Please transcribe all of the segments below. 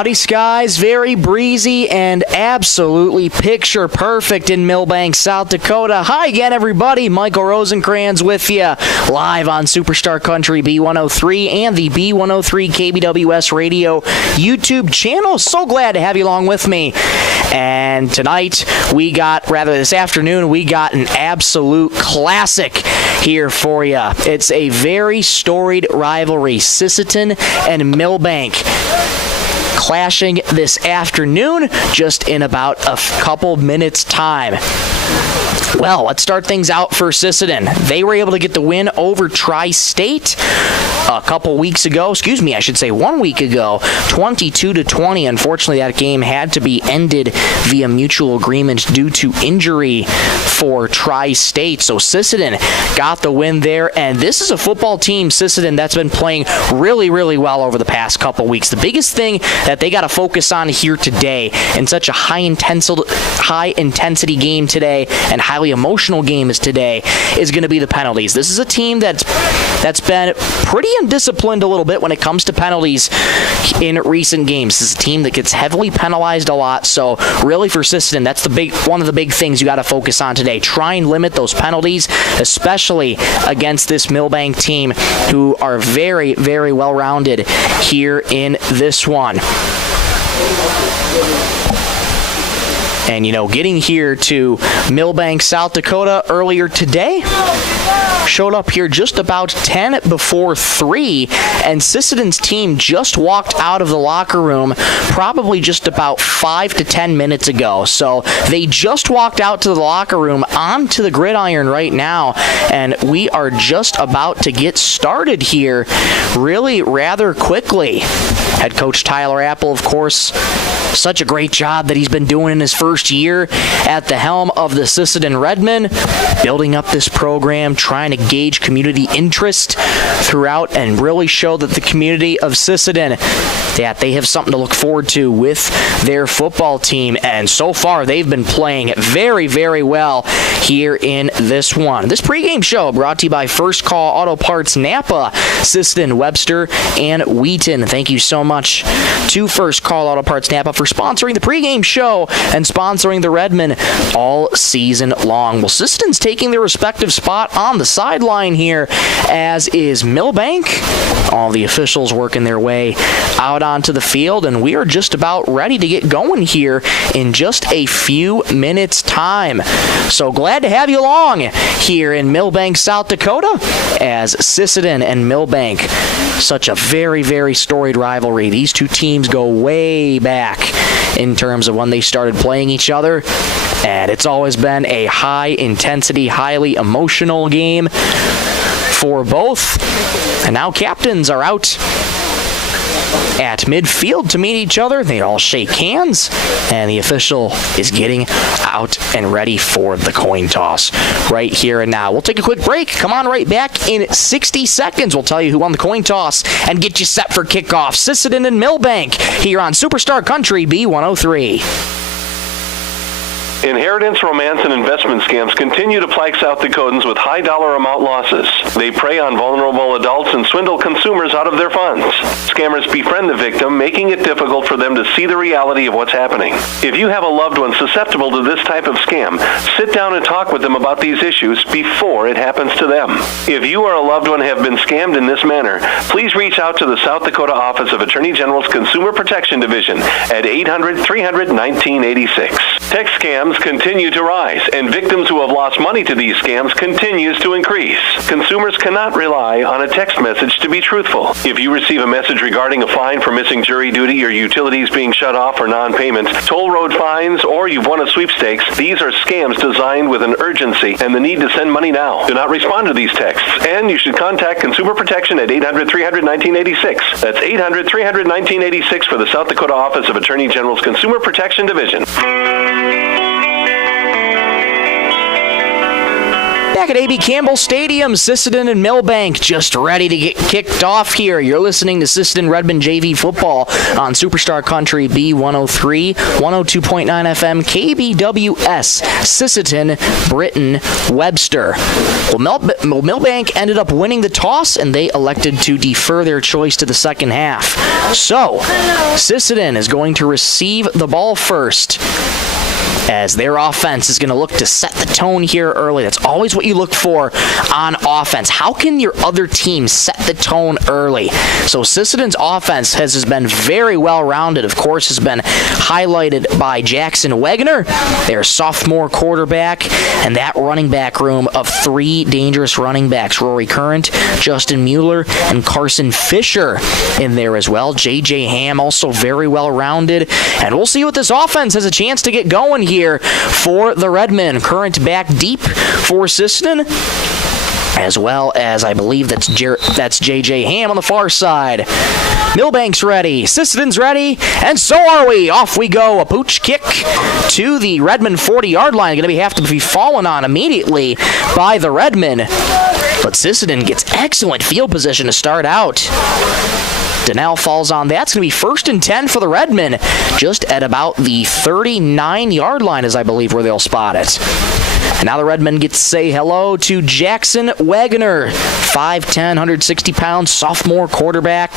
Cloudy skies, very breezy, and absolutely picture perfect in Milbank, South Dakota. Hi again, everybody. Michael Rosencrans with you, live on Superstar Country B103 and the B103 KBWS Radio YouTube channel. So glad to have you along with me. And tonight, this afternoon, we got an absolute classic here for you. It's a very storied rivalry, Sisseton and Milbank, clashing this afternoon just in about a couple minutes' time. Well, let's start things out for Sisseton. They were able to get the win over Tri-State a couple weeks ago. 1 week ago, 22-20. Unfortunately, that game had to be ended via mutual agreement due to injury for Tri-State. So Sisseton got the win there, and this is a football team, Sisseton, that's been playing really, really well over the past couple weeks. The biggest thing that they got to focus on here today, in such a high-intensity game today and highly emotional game as today, is going to be the penalties. This is a team that's been pretty undisciplined a little bit when it comes to penalties in recent games. This is a team that gets heavily penalized a lot, so really for Sisseton, that's one of the big things you got to focus on today. Try and limit those penalties, especially against this Milbank team, who are very, very well-rounded here in this one. And, getting here to Milbank, South Dakota earlier today, showed up here just about 10 before 3, and Sisseton's team just walked out of the locker room probably just about 5 to 10 minutes ago. So they just walked out to the locker room onto the gridiron right now, and we are just about to get started here really rather quickly. Head coach Tyler Apple, of course, such a great job that he's been doing in his first year at the helm of the Sisseton Redmen, building up this program, trying to gauge community interest throughout and really show that the community of Sisseton, that they have something to look forward to with their football team. And so far, they've been playing very, very well here in this one. This pregame show brought to you by First Call Auto Parts Napa, Sisseton, Webster, and Wheaton. Thank you so much to First Call Auto Parts Napa for sponsoring the pregame show and sponsoring the Redmen all season long. Well, Sisseton's taking their respective spot on the sideline here, as is Milbank. All the officials working their way out onto the field, and we are just about ready to get going here in just a few minutes' time. So glad to have you along here in Milbank, South Dakota, as Sisseton and Milbank, such a very, very storied rivalry. These two teams go way back in terms of when they started playing each other, and it's always been a high-intensity, highly emotional game for both. And now captains are out at midfield to meet each other. They all shake hands, and the official is getting out and ready for the coin toss right here and now. We'll take a quick break. Come on right back in 60 seconds. We'll tell you who won the coin toss and get you set for kickoff. Sisseton and Milbank here on Superstar Country B103. Inheritance, romance, and investment scams continue to plague South Dakotans with high dollar amount losses. They prey on vulnerable adults and swindle consumers out of their funds. Scammers befriend the victim, making it difficult for them to see the reality of what's happening. If you have a loved one susceptible to this type of scam, sit down and talk with them about these issues before it happens to them. If you or a loved one have been scammed in this manner, please reach out to the South Dakota Office of Attorney General's Consumer Protection Division at 800-300-1986. Text scams continue to rise, and victims who have lost money to these scams continues to increase. Consumers cannot rely on a text message to be truthful. If you receive a message regarding a fine for missing jury duty, or utilities being shut off for non-payment, toll road fines, or you've won a sweepstakes, these are scams designed with an urgency and the need to send money now. Do not respond to these texts, and you should contact Consumer Protection at 800-300-1986. That's 800-300-1986 for the South Dakota Office of Attorney General's Consumer Protection Division. Back at A.B. Campbell Stadium, Sisseton and Milbank just ready to get kicked off here. You're listening to Sisseton Redmond JV football on Superstar Country B103, 102.9 FM, KBWS, Sisseton, Britain, Webster. Well, Milbank ended up winning the toss, and they elected to defer their choice to the second half. So, Sisseton is going to receive the ball first, as their offense is going to look to set the tone here early. That's always what you look for on offense. How can your other team set the tone early? So Sisseton's offense has been very well-rounded. Of course, has been highlighted by Jackson Wegner, their sophomore quarterback, and that running back room of three dangerous running backs, Rory Current, Justin Mueller, and Carson Fisher in there as well. J.J. Ham also very well-rounded, and we'll see what this offense has a chance to get going here for the Redmen. Current back deep for Sisseton, as well as I believe that's J.J. Ham on the far side. Milbank's ready, Sisseton's ready, and so are we. Off we go. A pooch kick to the Redmond 40-yard line. Going to have to be fallen on immediately by the Redmen, but Sisseton gets excellent field position to start out. Donnell falls on that. It's going to be 1st and 10 for the Redmen, just at about the 39-yard line, as I believe where they'll spot it. And now the Redmen get to say hello to Jackson Wegner, 5'10", 160 pounds, sophomore quarterback.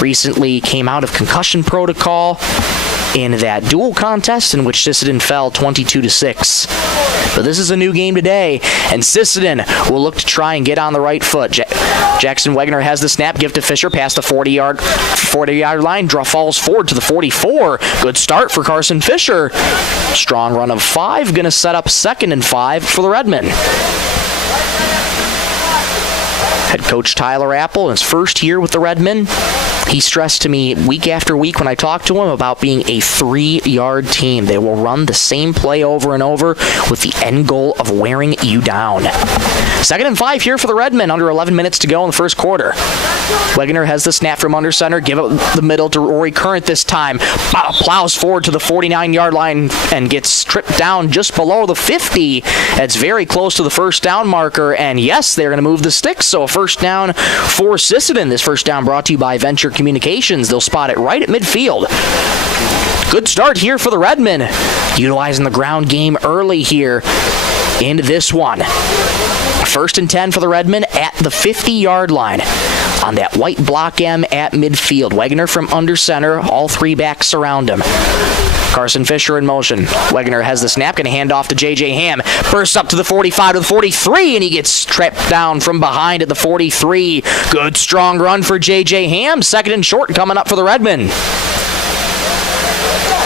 Recently came out of concussion protocol in that dual contest in which Sisseton fell 22-6. But this is a new game today, and Sisseton will look to try and get on the right foot. Jackson Wegner has the snap, give to Fisher, past the 40-yard line, draw falls forward to the 44. Good start for Carson Fisher. Strong run of 5, going to set up 2nd and 5 for the Redmen. Head coach Tyler Apple, in his first year with the Redmen, he stressed to me week after week when I talked to him about being a 3-yard team. They will run the same play over and over with the end goal of wearing you down. 2nd and 5 here for the Redmen, under 11 minutes to go in the first quarter. Wegner has the snap from under center, give it the middle to Rory Current this time. Plows forward to the 49-yard line and gets tripped down just below the 50. That's very close to the first down marker, and yes, they're going to move the sticks, so a first down for Sisseton. This first down brought to you by Venture Communications. They'll spot it right at midfield. Good start here for the Redmen, utilizing the ground game early here in this one. 1st and 10 for the Redmen at the 50-yard line on that white block M at midfield. Wegner from under center, all three backs surround him. Carson Fisher in motion. Wegner has the snap, going to hand off to J.J. Ham. Bursts up to the 45 to the 43, and he gets trapped down from behind at the 43. Good strong run for J.J. Ham. 2nd and short coming up for the Redmen.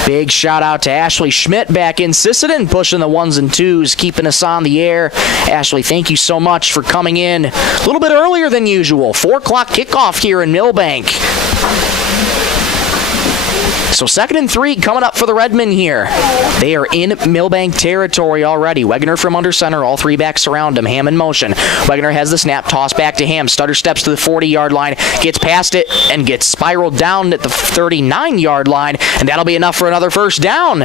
Big shout out to Ashley Schmidt back in Sisseton, pushing the 1s and 2s, keeping us on the air. Ashley, thank you so much for coming in a little bit earlier than usual. 4 o'clock kickoff here in Milbank. So 2nd and 3 coming up for the Redmen here. They are in Milbank territory already. Wegner from under center, all three backs surround him. Ham in motion. Wegner has the snap, toss back to Ham. Stutter steps to the 40-yard line, gets past it, and gets spiraled down at the 39-yard line, and that'll be enough for another first down.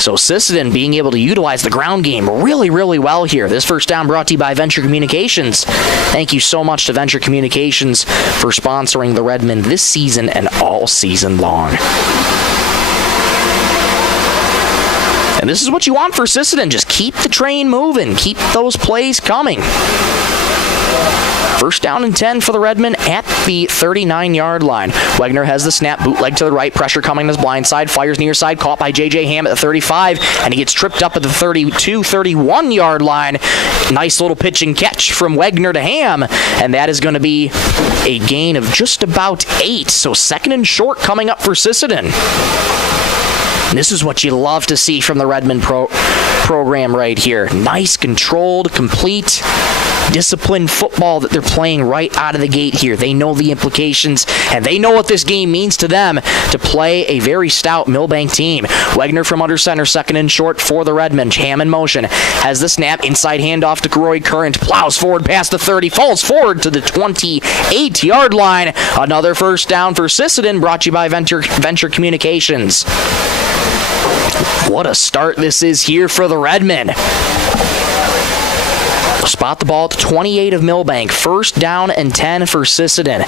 So Sisseton being able to utilize the ground game really, really well here. This first down brought to you by Venture Communications. Thank you so much to Venture Communications for sponsoring the Redmen this season and all season long. And this is what you want for Sisseton. Just keep the train moving. Keep those plays coming. 1st down and 10 for the Redmen at the 39-yard line. Wegner has the snap, bootleg to the right, pressure coming to his blind side, fires near side, caught by J.J. Ham at the 35, and he gets tripped up at the 32, 31-yard line. Nice little pitch and catch from Wegner to Ham, and that is going to be a gain of just about 8. So 2nd and short coming up for Sisseton. This is what you love to see from the Redmen program right here. Nice, controlled, complete, disciplined football that they're playing right out of the gate here. They know the implications, and they know what this game means to them to play a very stout Milbank team. Wegner from under center, 2nd and short for the Redmen. Ham in motion, has the snap, inside handoff to Roy Current, plows forward past the 30, falls forward to the 28-yard line. Another first down for Sisseton, brought to you by Venture Communications. What a start this is here for the Redmen. Spot the ball at the 28 of Milbank. First down and 10 for Sisseton.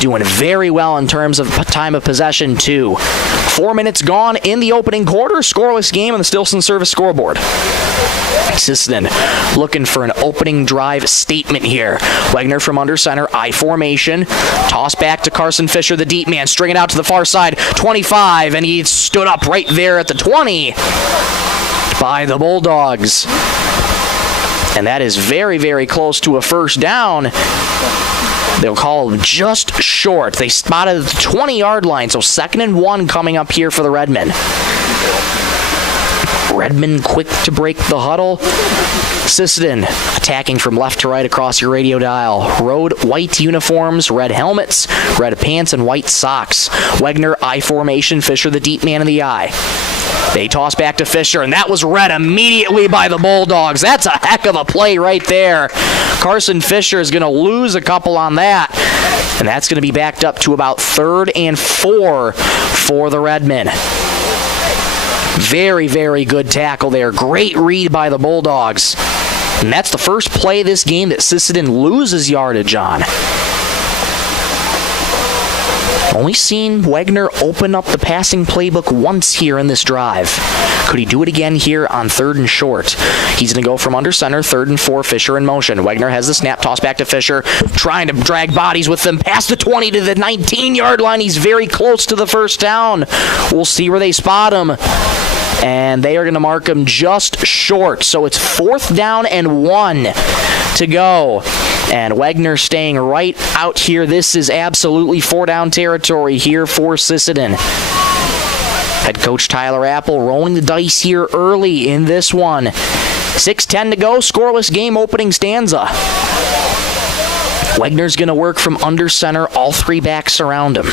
Doing very well in terms of time of possession, too. 4 minutes gone in the opening quarter. Scoreless game on the Stilson Service scoreboard. Sisseton looking for an opening drive statement here. Wegner from under center, I formation. Toss back to Carson Fisher, the deep man. String it out to the far side. 25, and he stood up right there at the 20 by the Bulldogs. And that is very, very close to a first down. They'll call him just short. They spotted the 20-yard line, so 2nd and 1 coming up here for the Redmen. Redmen quick to break the huddle. Sisseton attacking from left to right across your radio dial. Road white uniforms, red helmets, red pants, and white socks. Wegner, I formation, Fisher the deep man in the eye. They toss back to Fisher, and that was read immediately by the Bulldogs. That's a heck of a play right there. Carson Fisher is going to lose a couple on that, and that's going to be backed up to about 3rd and 4 for the Redmen. Very, very good tackle there. Great read by the Bulldogs. And that's the first play this game that Sisseton loses yardage on. Only seen Wegner open up the passing playbook once here in this drive. Could he do it again here on 3rd and short? He's going to go from under center, 3rd and 4, Fisher in motion. Wegner has the snap, toss back to Fisher, trying to drag bodies with them past the 20 to the 19-yard line. He's very close to the first down. We'll see where they spot him. And they are going to mark him just short. So it's 4th down and 1 to go. And Wegner staying right out here. This is absolutely 4-down territory here for Sisseton. Head coach Tyler Apple rolling the dice here early in this one. 6:10 to go. Scoreless game opening stanza. Wegner's going to work from under center. All 3 backs around him.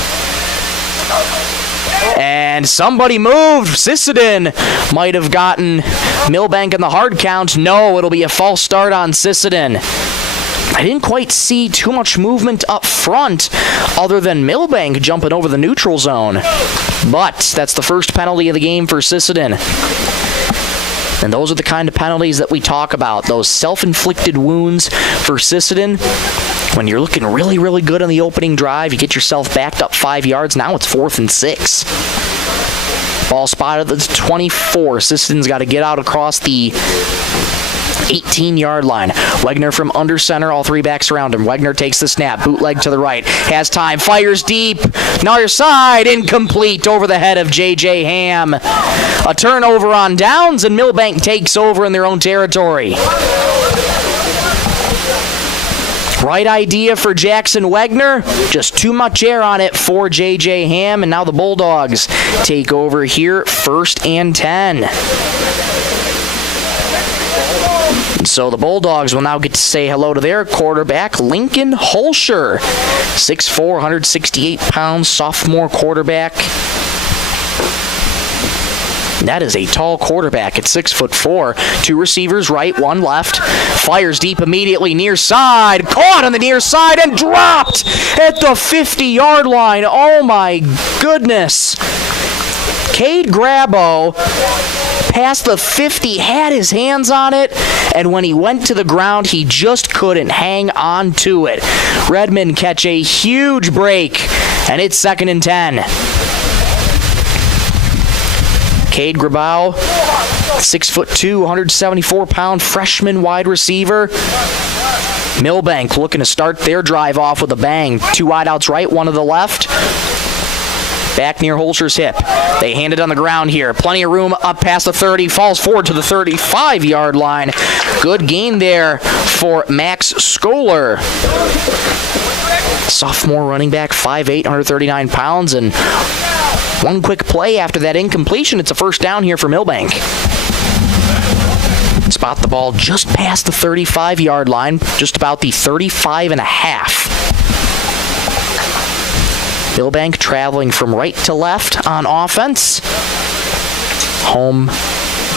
And somebody moved. Sisseton might have gotten Milbank in the hard count. No, it'll be a false start on Sisseton. I didn't quite see too much movement up front other than Milbank jumping over the neutral zone. But that's the first penalty of the game for Sisseton. And those are the kind of penalties that we talk about. Those self-inflicted wounds for Sisseton. When you're looking really, really good on the opening drive, you get yourself backed up 5 yards. Now it's 4th and 6. Ball spotted at the 24. Sisseton's got to get out across the 18-yard line. Wegner from under center, all 3 backs around him. Wegner takes the snap, bootleg to the right, has time, fires deep, another side, incomplete over the head of J.J. Ham. A turnover on downs, and Milbank takes over in their own territory. Right idea for Jackson Wegner, just too much air on it for J.J. Ham, and now the Bulldogs take over here, 1st and 10. So the Bulldogs will now get to say hello to their quarterback, Lincoln Holscher. 6'4", 168 pounds, sophomore quarterback. That is a tall quarterback at 6'4". 2 receivers right, 1 left. Fires deep immediately near side. Caught on the near side and dropped at the 50-yard line. Oh my goodness. Cade Grabo past the 50, had his hands on it, and when he went to the ground, he just couldn't hang on to it. Redmen catch a huge break, and it's 2nd and 10. Cade Grabo, 6'2", 174-pound freshman wide receiver. Milbank looking to start their drive off with a bang. 2 wideouts right, 1 to the left. Back near Holscher's hip. They hand it on the ground here. Plenty of room up past the 30. Falls forward to the 35-yard line. Good gain there for Max Scholar. Sophomore running back, 5'8", 139 pounds. And 1 quick play after that incompletion. It's a first down here for Milbank. Spot the ball just past the 35-yard line. Just about the 35 and a half. Milbank traveling from right to left on offense. Home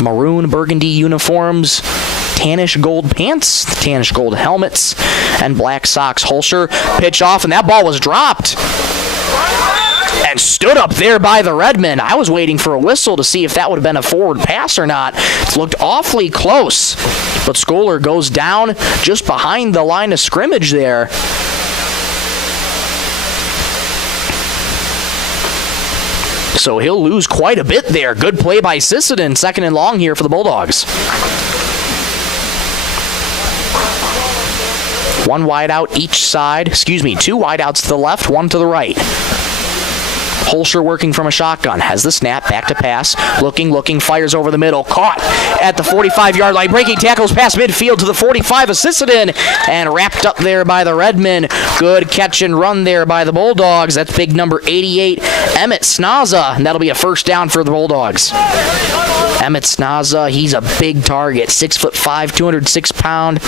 maroon burgundy uniforms, tannish gold pants, tannish gold helmets, and black socks. Holscher pitch off, and that ball was dropped. and stood up there by the Redmen. I was waiting for a whistle to see if that would have been a forward pass or not. It looked awfully close, but Scholar goes down just behind the line of scrimmage there. So he'll lose quite a bit there. Good play by Sisseton, second and long here for the Bulldogs. One wide out each side. Two wide outs to the left, one to the right. Holscher working from a shotgun. Has the snap, back to pass. Looking, fires over the middle. Caught at the 45-yard line. Breaking tackles past midfield to the 45 of Sisseton. And wrapped up there by the Redmen. Good catch and run there by the Bulldogs. That's big number 88, Emmett Snaza. And that'll be a first down for the Bulldogs. Emmett Snaza, he's a big target. 6'5", 206-pound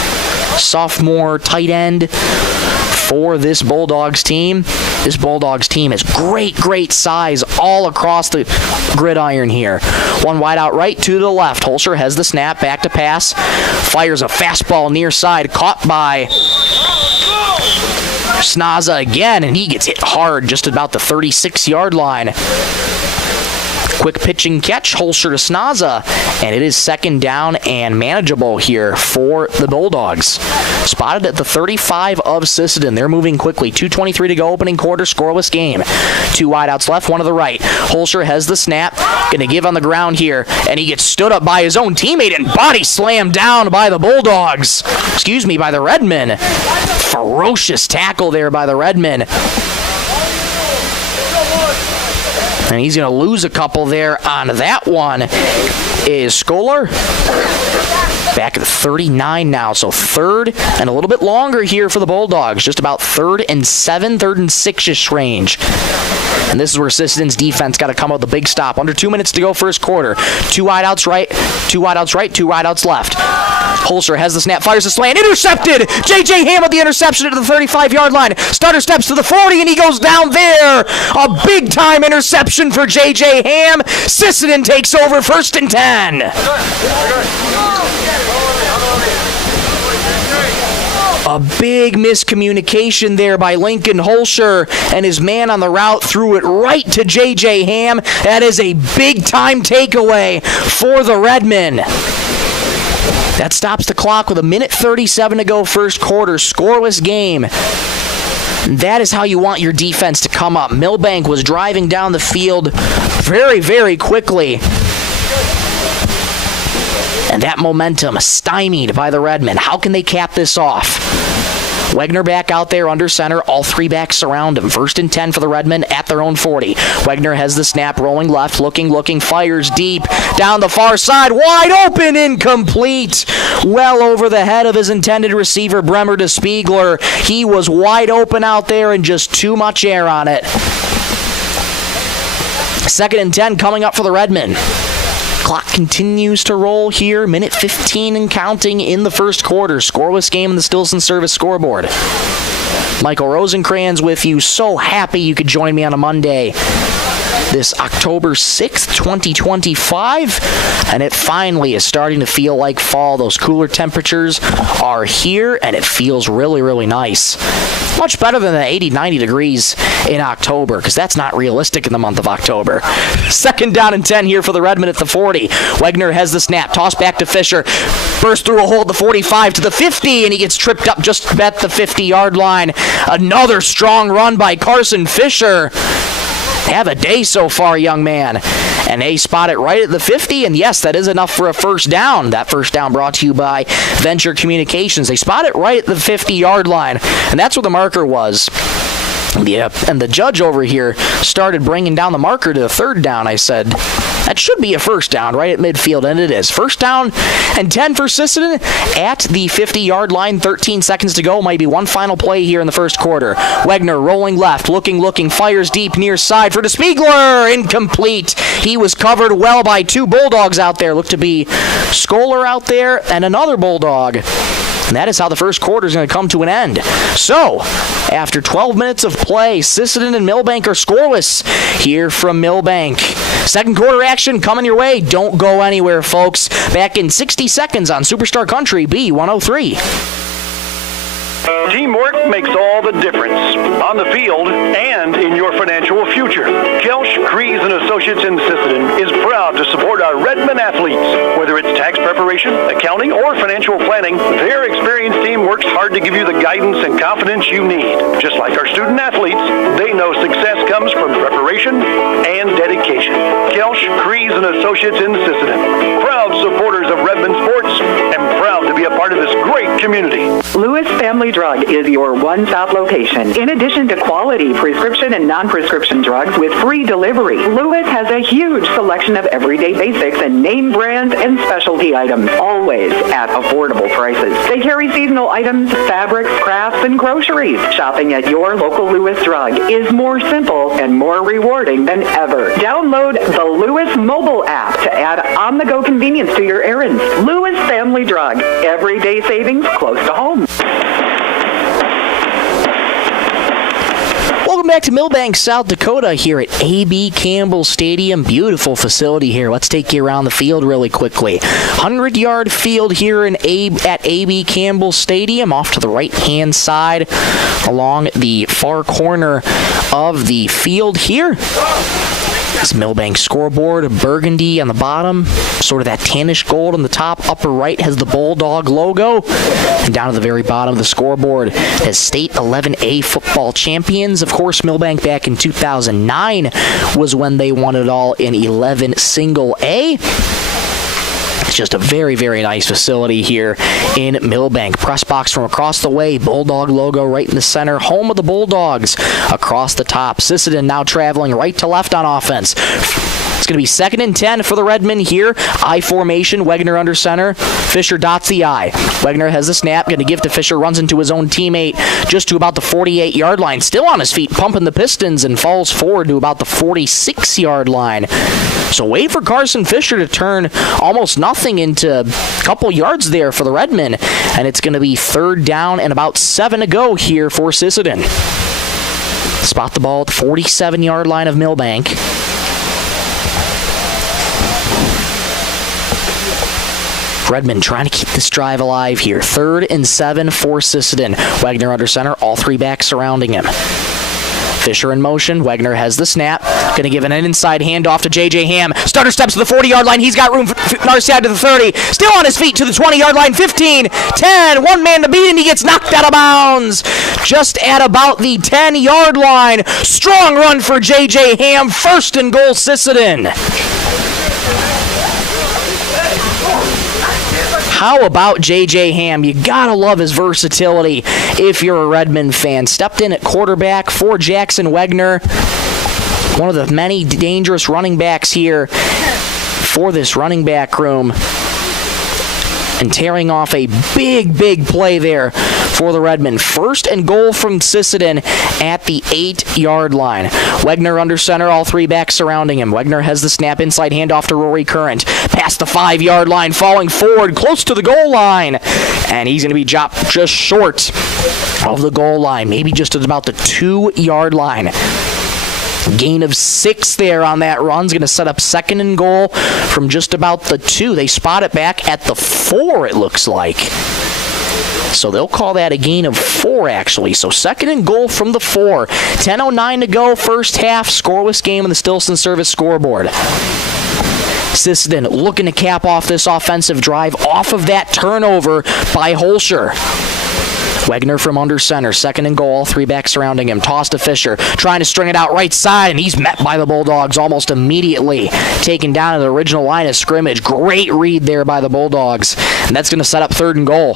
sophomore tight end for this Bulldogs team. This Bulldogs team has great size all across the gridiron here. One wide out right, two to the left. Holscher has the snap, back to pass. Fires a fastball near side, caught by Snaza again, and he gets hit hard just about the 36-yard line. Quick pitching catch, Holscher to Snaza, and it is second down and manageable here for the Bulldogs. Spotted at the 35 of Sisseton. They're moving quickly. 2:23 to go, opening quarter, scoreless game. Two wideouts left, one to the right. Holscher has the snap, going to give on the ground here, and he gets stood up by his own teammate and body slammed down by the Bulldogs. By the Redmen. Ferocious tackle there by the Redmen. And he's going to lose a couple there on that one. Is Scholar. Back at the 39 now, so third and a little bit longer here for the Bulldogs. Just about 3rd and 7, 3rd and 6-ish range. And this is where Sisseton's defense got to come out with a big stop. Under 2 minutes to go first quarter. Two wideouts right, two wideouts left. Holscher has the snap, fires the slant, intercepted! J.J. Ham with the interception at the 35-yard line. Starter steps to the 40, and he goes down there. A big-time interception for J.J. Ham. Sisseton takes over, 1st and 10. A big miscommunication there by Lincoln Holscher, and his man on the route threw it right to J.J. Ham. That is a big-time takeaway for the Redmen. That stops the clock with 1:37 to go first quarter. Scoreless game. That is how you want your defense to come up. Milbank was driving down the field very quickly. And that momentum stymied by the Redmen. How can they cap this off? Wegner back out there under center. All three backs surround him. 1st and 10 for the Redmen at their own 40. Wegner has the snap, rolling left, looking, fires deep. Down the far side, wide open, incomplete. Well over the head of his intended receiver, Bremer to Spiegler. He was wide open out there and just too much air on it. 2nd and 10 coming up for the Redmen. Clock continues to roll here. 1:15 and counting in the first quarter. Scoreless game in the Stilson Service scoreboard. Michael Rosencrans with you. So happy you could join me on a Monday. This October 6th, 2025. And it finally is starting to feel like fall. Those cooler temperatures are here, and it feels really nice. Much better than the 80, 90 degrees in October, because that's not realistic in the month of October. 2nd down and 10 here for the Redmen at the 40. Wegner has the snap, toss back to Fisher. Burst through a hole at the 45 to the 50, and he gets tripped up just at the 50-yard line. Another strong run by Carson Fisher. Have a day so far, young man. And they spot it right at the 50, and yes, that is enough for a first down. That first down brought to you by Venture Communications. They spot it right at the 50-yard line, and that's where the marker was. Yeah, and the judge over here started bringing down the marker to the 3rd down. I said, that should be a first down right at midfield, and it is. 1st down and 10 for Sisseton at the 50-yard line. 13 seconds to go. Might be one final play here in the first quarter. Wegner rolling left, looking, fires deep near side for DeSpiegler. Incomplete. He was covered well by two Bulldogs out there. Looked to be Scholar out there and another Bulldog. And that is how the first quarter is going to come to an end. So, after 12 minutes of play, Sisseton and Milbank are scoreless here from Milbank. Second quarter action coming your way. Don't go anywhere, folks. Back in 60 seconds on Superstar Country B103. Teamwork makes all the difference on the field and in your financial future. Kelsch, Kreese & Associates in Sisseton is proud to support our Redmond athletes. Whether it's tax preparation, accounting, or financial planning, their experienced team works hard to give you the guidance and confidence you need. Just like our student athletes, they know success comes from preparation and dedication. Kelsch, Kreese & Associates in Sisseton, proud supporters of Redmond sports and proud to be a part of this great community. Lewis Family Drug is your one-stop location. In addition to quality prescription and non-prescription drugs with free delivery, Lewis has a huge selection of everyday basics and name brands and specialty items, always at affordable prices. They carry seasonal items, fabrics, crafts, and groceries. Shopping at your local Lewis Drug is more simple and more rewarding than ever. Download the Lewis mobile app to add on-the-go convenience to your errands. Lewis Family Drug, everyday savings close to home. Welcome back to Milbank, South Dakota here at A.B. Campbell Stadium. Beautiful facility here. Let's take you around the field really quickly. 100-yard field here at A.B. Campbell Stadium, off to the right-hand side along the far corner of the field here. This Milbank scoreboard, burgundy on the bottom, sort of that tannish gold on the top. Upper right has the Bulldog logo. And down at the very bottom of the scoreboard has State 11A football champions. Of course, Milbank back in 2009 was when they won it all in 11 single A. It's just a very, very nice facility here in Milbank. Press box from across the way. Bulldog logo right in the center. Home of the Bulldogs across the top. Sisseton now traveling right to left on offense. It's going to be 2nd and 10 for the Redmen here. I formation. Wegner under center. Fisher dots the I. Wegner has the snap. Going to give to Fisher. Runs into his own teammate just to about the 48-yard line. Still on his feet, pumping the Pistons, and falls forward to about the 46-yard line. So wait for Carson Fisher to turn almost nothing into a couple yards there for the Redmen. And it's going to be 3rd down and about 7 to go here for Sisseton. Spot the ball at the 47-yard line of Milbank. Redmond trying to keep this drive alive here. 3rd and 7 for Sisseton. Wegner under center, all 3 backs surrounding him. Fisher in motion. Wegner has the snap. Going to give an inside handoff to J.J. Ham. Starter steps to the 40-yard line. He's got room for another side to the 30. Still on his feet to the 20-yard line. 15, 10. One man to beat, and he gets knocked out of bounds just at about the 10-yard line. Strong run for J.J. Ham. 1st and goal, Sisseton. How about J.J. Ham? You gotta love his versatility if you're a Redmond fan. Stepped in at quarterback for Jackson Wegner. One of the many dangerous running backs here for this running back room. And tearing off a big, big play there for the Redmen. 1st and goal from Sisseton at the 8-yard line. Wegner under center, all 3 backs surrounding him. Wegner has the snap, inside handoff to Rory Current. Past the 5-yard line, falling forward, close to the goal line. And he's going to be dropped just short of the goal line, maybe just at about the 2-yard line. Gain of 6 there on that run. Is going to set up 2nd and goal from just about the 2. They spot it back at the 4, it looks like. So they'll call that a gain of 4, actually. So 2nd and goal from the 4. 10:09 to go, first half. Scoreless game on the Stillson Service scoreboard. Sisseton looking to cap off this offensive drive off of that turnover by Holscher. Wegner from under center, 2nd and goal, all 3 backs surrounding him. Toss to Fisher, trying to string it out right side, and he's met by the Bulldogs almost immediately. Taken down to the original line of scrimmage. Great read there by the Bulldogs, and that's going to set up 3rd and goal.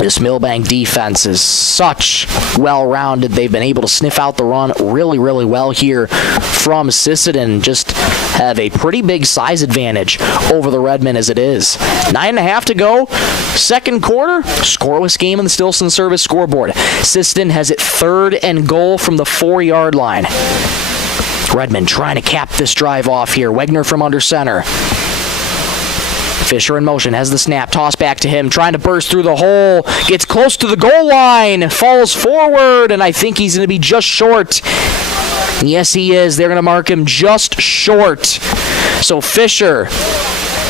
This Milbank defense is such well-rounded. They've been able to sniff out the run really, really well here from Sisseton. Just have a pretty big size advantage over the Redmen as it is. 9.5 to go. 2nd quarter. Scoreless game on the Stillson Service scoreboard. Sisseton has it 3rd and goal from the 4-yard line. Redmond trying to cap this drive off here. Wegner from under center. Fisher in motion, has the snap, toss back to him, trying to burst through the hole, gets close to the goal line, falls forward, and I think he's going to be just short. Yes, he is. They're going to mark him just short. So Fisher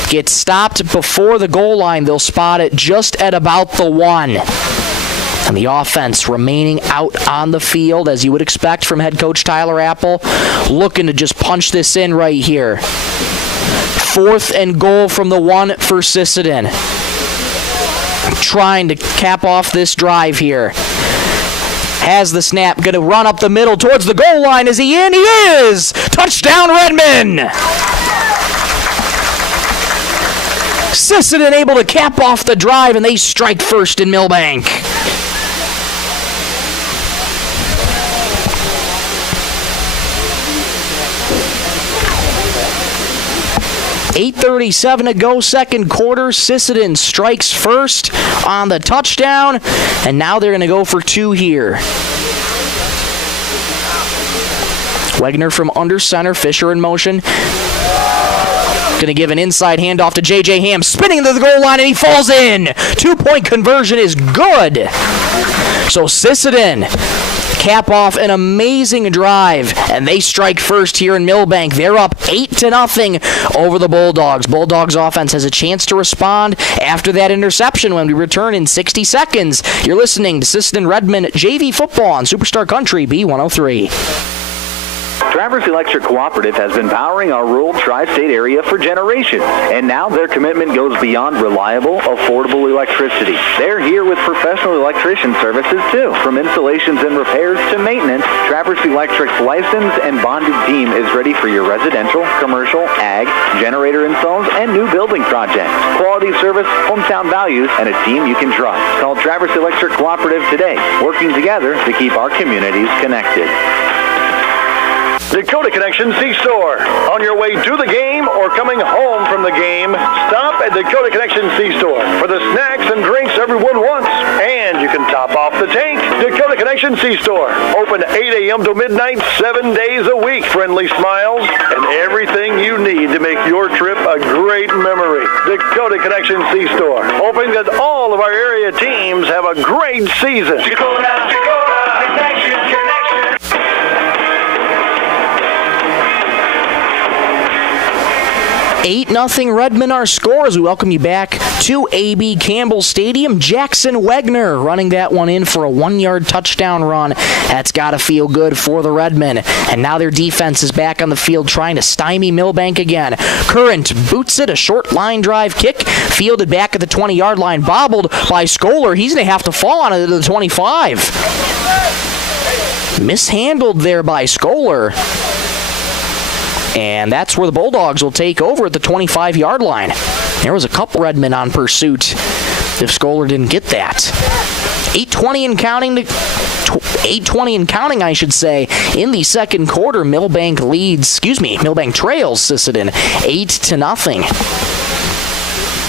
gets stopped before the goal line. They'll spot it just at about the 1. And the offense remaining out on the field, as you would expect from head coach Tyler Apple, looking to just punch this in right here. 4th and goal from the 1 for Sisseton. Trying to cap off this drive here. Has the snap, going to run up the middle towards the goal line. Is he in? He is! Touchdown, Redmond! Sisseton able to cap off the drive, and they strike first in Milbank. 8:37 to go, second quarter. Sisseton strikes first on the touchdown, and now they're going to go for 2 here. Wegner from under center, Fisher in motion. Going to give an inside handoff to J.J. Ham, spinning into the goal line, and he falls in. 2-point conversion is good. So Sisseton cap off an amazing drive, and they strike first here in Milbank. They're up 8-0 over the Bulldogs. Bulldogs offense has a chance to respond after that interception when we return in 60 seconds. You're listening to Sisseton Redmond JV football on Superstar Country B103. Traverse Electric Cooperative has been powering our rural tri-state area for generations, and now their commitment goes beyond reliable, affordable electricity. They're here with professional electrician services too. From installations and repairs to maintenance, Traverse Electric's licensed and bonded team is ready for your residential, commercial, ag, generator installs, and new building projects. Quality service, hometown values, and a team you can trust. Call Traverse Electric Cooperative today, working together to keep our communities connected. Dakota Connection C-Store. On your way to the game or coming home from the game, stop at Dakota Connection C-Store for the snacks and drinks everyone wants. And you can top off the tank. Dakota Connection C-Store. Open 8 a.m. to midnight, 7 days a week. Friendly smiles and everything you need to make your trip a great memory. Dakota Connection C-Store. Hoping that all of our area teams have a great season. Dakota Connection. 8-0 Redmond, our score, as we welcome you back to A.B. Campbell Stadium. Jackson Wegner running that one in for a 1-yard touchdown run. That's got to feel good for the Redmen. And now their defense is back on the field trying to stymie Milbank again. Current boots it, a short line drive kick, fielded back at the 20-yard line, bobbled by Scholar. He's going to have to fall on it to the 25. Mishandled there by Scholar. And that's where the Bulldogs will take over at the 25-yard line. There was a couple Redmen on pursuit if Scholar didn't get that. 8:20 and counting, 8:20 and counting, I should say, in the second quarter. Milbank trails Sisseton 8-0.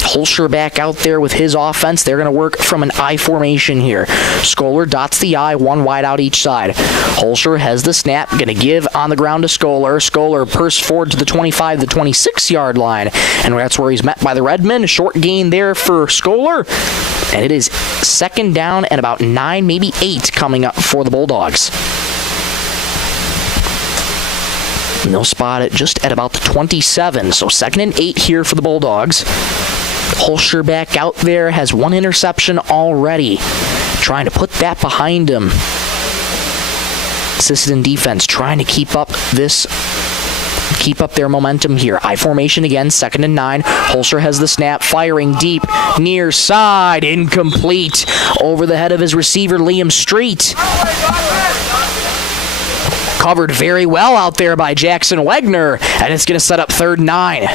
Holscher back out there with his offense. They're going to work from an I formation here. Scholar dots the I, 1 wide out each side. Holscher has the snap, going to give on the ground to Scholar. Scholar bursts forward to the 25, the 26-yard line, and that's where he's met by the Redmen. Short gain there for Scholar, and it is second down and about 9, maybe 8 coming up for the Bulldogs. And they'll spot it just at about the 27, so 2nd and 8 here for the Bulldogs. Holscher back out there, has 1 interception already. Trying to put that behind him. Sisseton defense trying to keep up their momentum here. I formation again, 2nd and 9. Holscher has the snap, firing deep, near side, incomplete. Over the head of his receiver, Liam Street. Covered very well out there by Jackson Wegner, and it's going to set up 3rd and 9.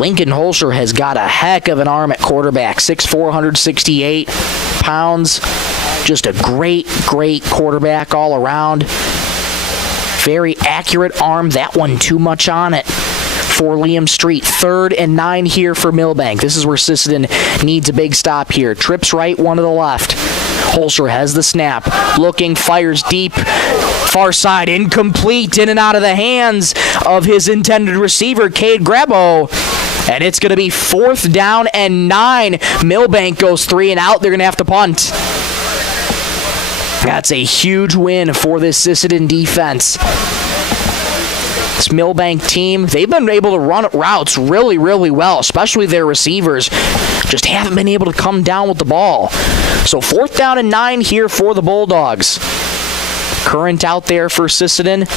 Lincoln Holscher has got a heck of an arm at quarterback. 6'4", 168 pounds. Just a great quarterback all around. Very accurate arm. That one too much on it for Liam Street. 3rd and 9 here for Milbank. This is where Sisseton needs a big stop here. Trips right, 1 to the left. Holscher has the snap. Looking, fires deep. Far side, incomplete. In and out of the hands of his intended receiver, Cade Grabo. And it's going to be 4th down and 9. Milbank goes 3 and out. They're going to have to punt. That's a huge win for this Sisseton defense. This Milbank team, they've been able to run routes really, really well, especially their receivers. Just haven't been able to come down with the ball. So 4th down and 9 here for the Bulldogs. Current out there for Sisseton.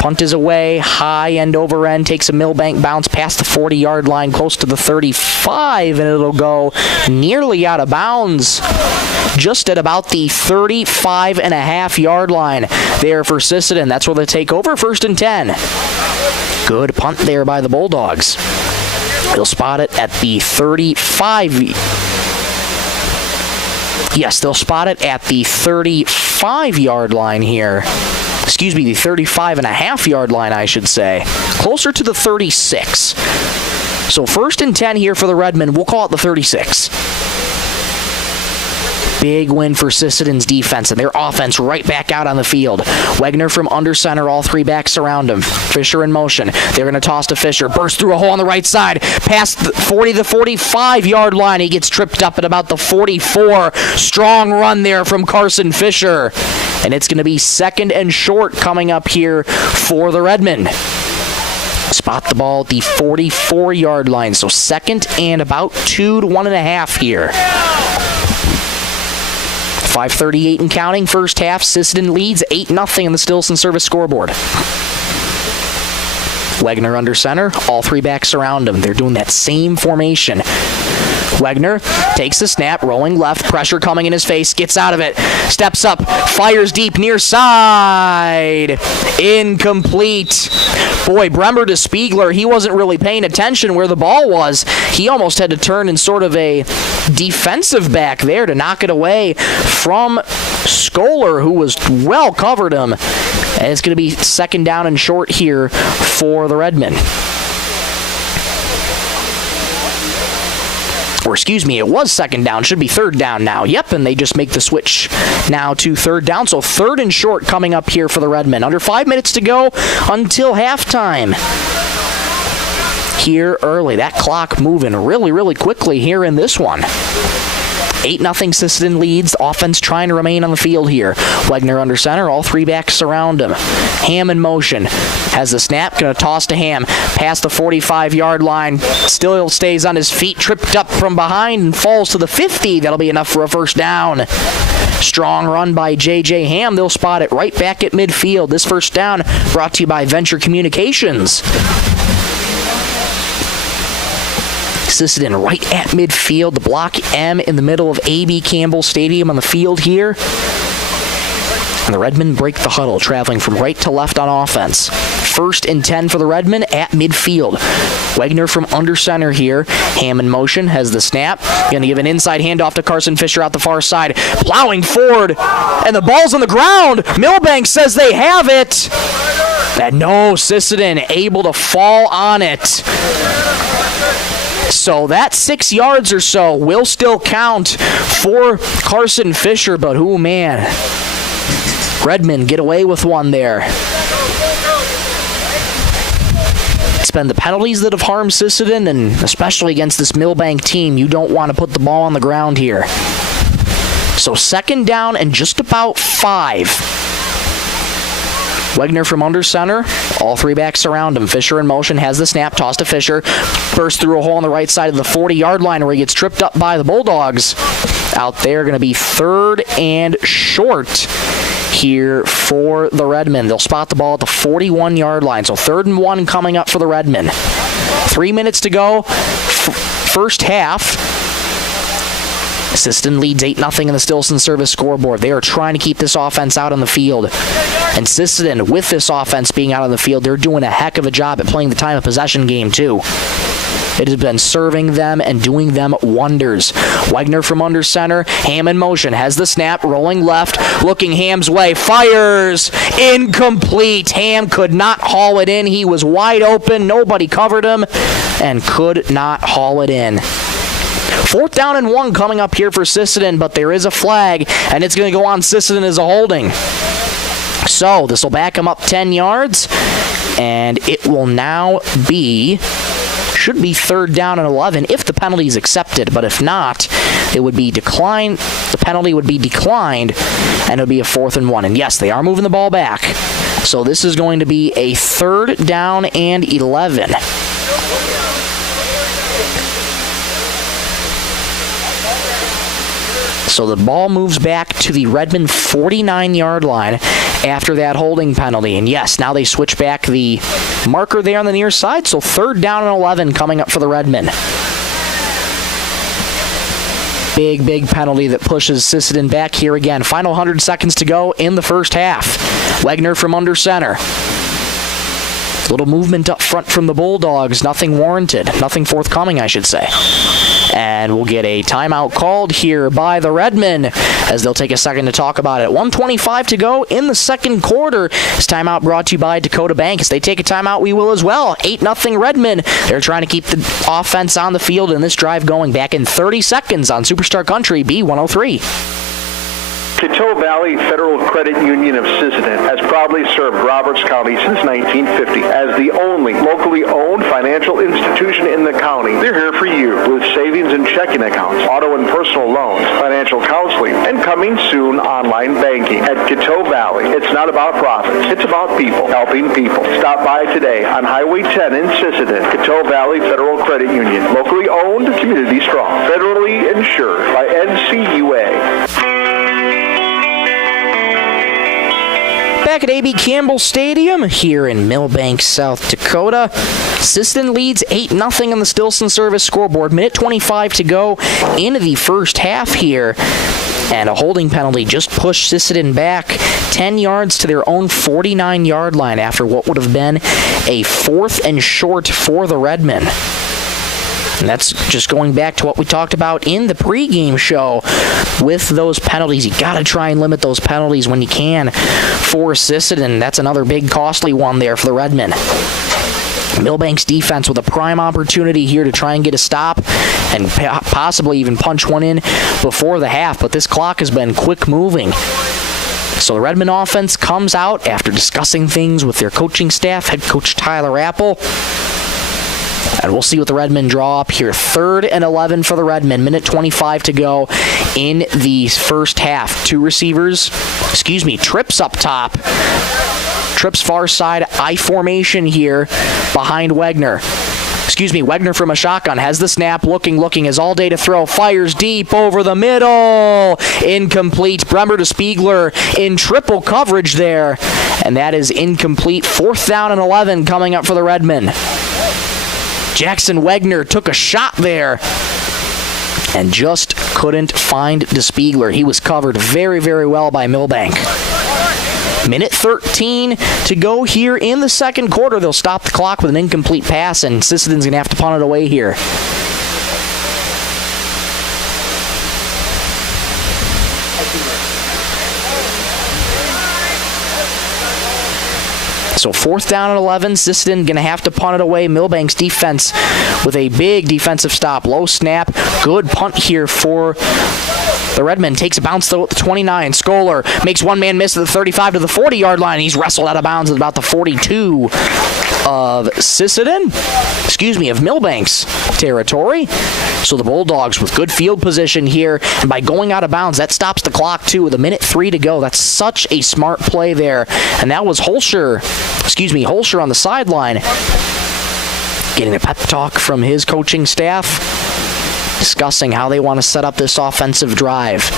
Punt is away, high end over end, takes a Milbank bounce past the 40-yard line, close to the 35, and it'll go nearly out of bounds, just at about the 35.5-yard line there for Sisseton. That's where they take over, 1st and 10. Good punt there by the Bulldogs. They'll spot it at the 35. Yes, they'll spot it at the 35-yard line here. Excuse me, the 35.5-yard line, I should say. Closer to the 36. So 1st and 10 here for the Redmen. We'll call it the 36. Big win for Sisseton's defense, and their offense right back out on the field. Wegner from under center, all 3 backs around him. Fisher in motion. They're going to toss to Fisher. Burst through a hole on the right side. Past the 40 to 45-yard line. He gets tripped up at about the 44. Strong run there from Carson Fisher. And it's going to be 2nd and short coming up here for the Redmen. Spot the ball at the 44-yard line. So 2nd and about 2 to 1.5 here. 5:38 and counting, first half. Sisseton leads 8-0 in the Stilson Service scoreboard. Wegner under center, all 3 backs around him. They're doing that same formation. Wegner takes the snap, rolling left, pressure coming in his face, gets out of it, steps up, fires deep near side. Incomplete. Boy, Bremer to Spiegler, he wasn't really paying attention where the ball was. He almost had to turn in sort of a defensive back there to knock it away from Scholar, who was well covered him. And it's going to be 2nd down and short here for the Redmen. Or excuse me, it was 2nd down, should be 3rd down now. Yep, and they just make the switch now to 3rd down. So 3rd and short coming up here for the Redmen. Under 5 minutes to go until halftime. Here early, that clock moving really, really quickly here in this one. 8-0 Sisseton leads. Offense trying to remain on the field here. Wegner under center. All 3 backs around him. Ham in motion. Has the snap. Going to toss to Ham. Past the 45-yard line. Still stays on his feet. Tripped up from behind and falls to the 50. That'll be enough for a 1st down. Strong run by J.J. Ham. They'll spot it right back at midfield. This 1st down brought to you by Venture Communications. Sisseton right at midfield, the block M in the middle of A.B. Campbell Stadium on the field here. And the Redmen break the huddle, traveling from right to left on offense. 1st and 10 for the Redmen at midfield. Wegner from under center here. Ham in motion, has the snap. Going to give an inside handoff to Carson Fisher out the far side. Plowing forward, and the ball's on the ground. Milbank says they have it. And no, Sisseton able to fall on it. So that 6 yards or so will still count for Carson Fisher, but oh man, Redmen get away with one there. It's been the penalties that have harmed Sisseton, and especially against this Milbank team, you don't want to put the ball on the ground here. So 2nd down and just about 5. Wegner from under center. All 3 backs around him. Fisher in motion, has the snap, toss to Fisher. Burst through a hole on the right side of the 40-yard line where he gets tripped up by the Bulldogs. Out there, going to be 3rd and short here for the Redmen. They'll spot the ball at the 41-yard line. So 3rd and 1 coming up for the Redmen. 3 minutes to go. First half. Sisseton leads 8-0 in the Stilson Service scoreboard. They are trying to keep this offense out on the field. And Sisseton, with this offense being out on the field, they're doing a heck of a job at playing the time of possession game, too. It has been serving them and doing them wonders. Wegner from under center. Ham in motion. Has the snap. Rolling left. Looking Ham's way. Fires. Incomplete. Ham could not haul it in. He was wide open. Nobody covered him and could not haul it in. 4th down and 1 coming up here for Sisseton, but there is a flag, and it's going to go on Sisseton as a holding. So this will back him up 10 yards, and it will now be, should be 3rd down and 11 if the penalty is accepted, but if not, it would be declined. The penalty would be declined, and it would be a 4th and 1. And yes, they are moving the ball back. So this is going to be a 3rd down and 11. So the ball moves back to the Redmond 49-yard line after that holding penalty. And yes, now they switch back the marker there on the near side. So 3rd down and 11 coming up for the Redmen. Big penalty that pushes Sisseton back here again. Final 100 seconds to go in the first half. Wegner from under center. Little movement up front from the Bulldogs. Nothing warranted. Nothing forthcoming, I should say. And we'll get a timeout called here by the Redmen as they'll take a second to talk about it. 1:25 to go in the second quarter. This timeout brought to you by Dakota Bank. As they take a timeout, we will as well. 8-0 Redmen. They're trying to keep the offense on the field in this drive going back in 30 seconds on Superstar Country B103. Coteau Valley Federal Credit Union of Sisseton has proudly served Roberts County since 1950 as the only locally owned financial institution in the county. They're here for you with savings and checking accounts, auto and personal loans, financial counseling, and coming soon, online banking. At Coteau Valley, it's not about profits, it's about people, helping people. Stop by today on Highway 10 in Sisseton. Coteau Valley Federal Credit Union, locally owned, community strong, federally insured by NCUA. Back at A.B. Campbell Stadium here in Milbank, South Dakota. Sisseton leads 8-0 on the Stilson Service scoreboard. Minute 25 to go into the first half here. And a holding penalty just pushed Sisseton back 10 yards to their own 49-yard line after what would have been a 4th and short for the Redmen. And that's just going back to what we talked about in the pregame show with those penalties. You got to try and limit those penalties when you can for Sisseton. That's another big costly one there for the Redmen. Milbank's defense with a prime opportunity here to try and get a stop and possibly even punch one in before the half, but this clock has been quick moving. So the Redmen offense comes out after discussing things with their coaching staff, head coach Tyler Apple. And we'll see what the Redmen draw up here. 3rd and 11 for the Redmen. Minute 25 to go in the first half. Trips up top. Trips far side, I formation here behind Wegner. Wegner from a shotgun has the snap, looking, is all day to throw, fires deep over the middle. Incomplete. Bremer to Spiegler in triple coverage there. And that is incomplete. 4th down and 11 coming up for the Redmen. Jackson Wegner took a shot there and just couldn't find DeSpiegler. He was covered very, very well by Milbank. Minute 13 to go here in the second quarter. They'll stop the clock with an incomplete pass, and Sisseton's going to have to punt it away here. So 4th down and 11, Sisseton going to have to punt it away. Milbank's defense with a big defensive stop. Low snap, good punt here for the Redmen. Takes a bounce though at the 29. Scholar makes one man miss at the 35 to the 40-yard line. He's wrestled out of bounds at about the 42 of of Milbank's territory. So the Bulldogs with good field position here, and by going out of bounds, that stops the clock too with a minute 3 to go. That's such a smart play there. And that was Holscher on the sideline, getting a pep talk from his coaching staff, discussing how they want to set up this offensive drive.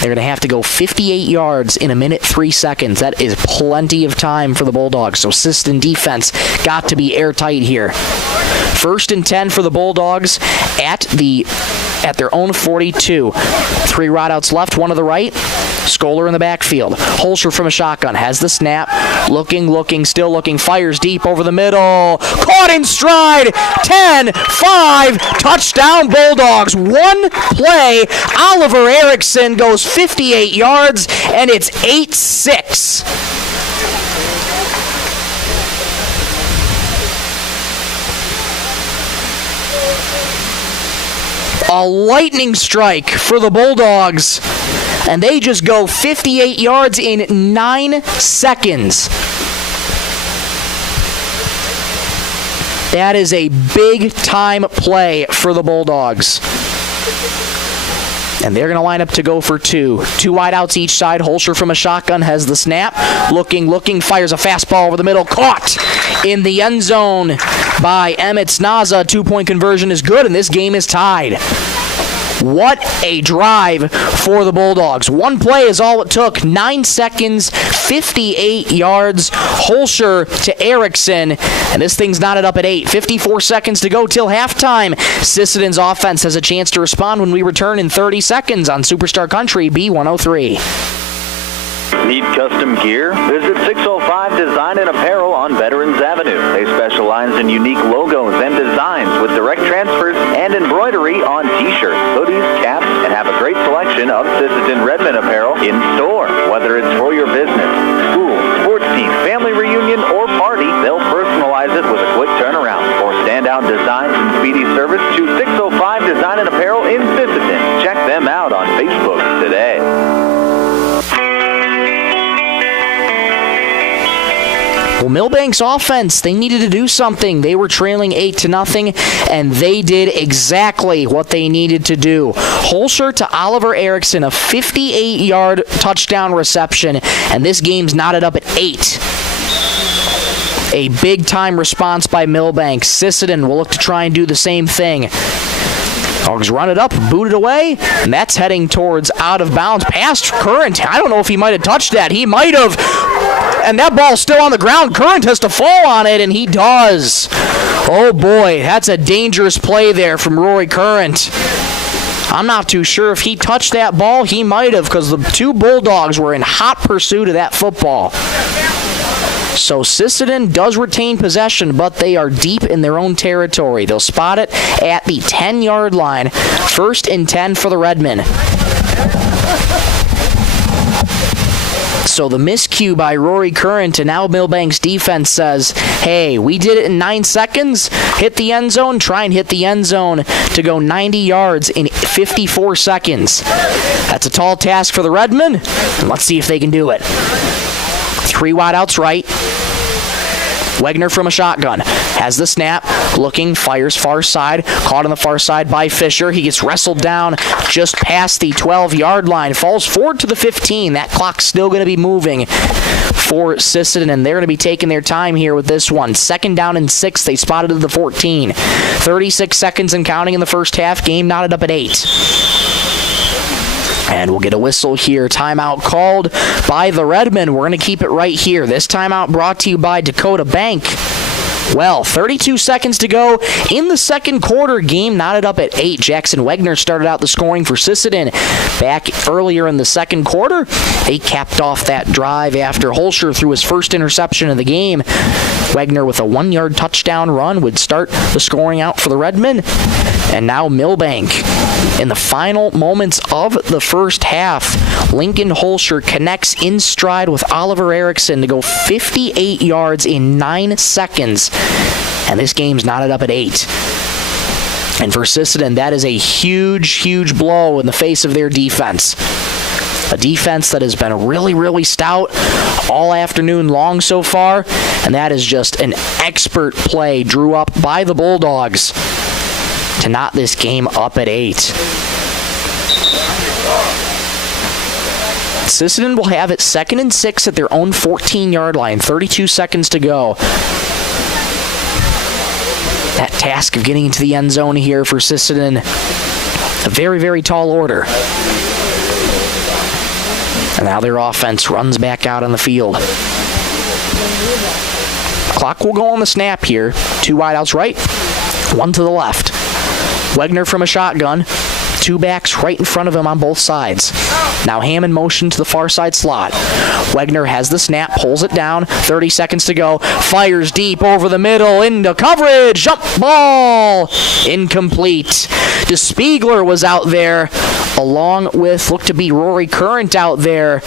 They're going to have to go 58 yards in a minute 3 seconds. That is plenty of time for the Bulldogs. So Sisseton defense got to be airtight here. 1st and 10 for the Bulldogs at their own 42. 3 rod outs left, one to the right. Scholar in the backfield. Holscher from a shotgun has the snap. Still looking. Fires deep over the middle. Caught in stride. 10-5. Touchdown Bulldogs. One play. Oliver Erickson goes 58 yards, and it's 8-6. A lightning strike for the Bulldogs, and they just go 58 yards in 9 seconds. That is a big-time play for the Bulldogs. And they're going to line up to go for two. Two wideouts each side. Holscher from a shotgun has the snap. Looking, fires a fastball over the middle. Caught in the end zone by Emmett Snaza. 2-point conversion is good, and this game is tied. What a drive for the Bulldogs. One play is all it took. 9 seconds, 58 yards. Holscher to Erickson, and this thing's knotted up at 8. 54 seconds to go till halftime. Sisseton's offense has a chance to respond when we return in 30 seconds on Superstar Country B103. Need custom gear? Visit 605 Design and Apparel on Veterans Avenue. They specialize in unique logos and designs with direct transfers and embroidery on t-shirts, hoodies, caps, and have a great selection of Sisseton Redmond apparel in store. Whether it's for your business, school, sports team, family reunion, or party, they'll personalize it with a quick turnaround. For standout designs and speedy service, choose 605 Design and Apparel in Sisseton. Check them out on Facebook today. Well, Milbank's offense, they needed to do something. They were trailing 8-0, and they did exactly what they needed to do. Holscher to Oliver Erickson, a 58-yard touchdown reception, and this game's knotted up at 8. A big-time response by Milbank. Sisseton will look to try and do the same thing. Dogs run it up, boot it away, and that's heading towards out of bounds. Past Current. I don't know if he might have touched that. He might have. And that ball's still on the ground. Current has to fall on it, and he does. Oh, boy. That's a dangerous play there from Rory Current. I'm not too sure if he touched that ball. He might have, because the two Bulldogs were in hot pursuit of that football. So Sisseton does retain possession, but they are deep in their own territory. They'll spot it at the 10-yard line. 1st and 10 for the Redmen. So the miscue by Rory Current, and now Milbank's defense says, hey, we did it in 9 seconds. Hit the end zone. Try and hit the end zone to go 90 yards in 54 seconds. That's a tall task for the Redmen, and let's see if they can do it. 3 wideouts right. Wegner from a shotgun has the snap, looking, fires far side, caught on the far side by Fisher. He gets wrestled down just past the 12-yard line, falls forward to the 15. That clock's still going to be moving for Sisseton, and they're going to be taking their time here with this one. 2nd down and 6. They spotted at the 14. 36 seconds and counting in the first half. Game knotted up at 8. And we'll get a whistle here. Timeout called by the Redmen. We're going to keep it right here. This timeout brought to you by Dakota Bank. Well, 32 seconds to go in the second quarter. Game knotted up at 8. Jackson Wegner started out the scoring for Sisseton back earlier in the second quarter. They capped off that drive after Holscher threw his first interception of the game. Wegner with a 1-yard touchdown run would start the scoring out for the Redmen. And now Milbank in the final moments of the first half. Lincoln Holscher connects in stride with Oliver Erickson to go 58 yards in 9 seconds. And this game's knotted up at 8. And for Sisseton, that is a huge, huge blow in the face of their defense. A defense that has been really, really stout all afternoon long so far. And that is just an expert play drew up by the Bulldogs to knot this game up at 8. Sisseton will have it 2nd and 6 at their own 14-yard line. 32 seconds to go. That task of getting into the end zone here for Sisseton, a very, very tall order. And now their offense runs back out on the field. Clock will go on the snap here. 2 wideouts right, 1 to the left. Wegner from a shotgun. 2 backs right in front of him on both sides. Now Hammond motion to the far side slot. Wegner has the snap, pulls it down. 30 seconds to go. Fires deep over the middle into coverage. Jump ball. Incomplete. DeSpiegler was out there along with, looked to be Rory Current out there.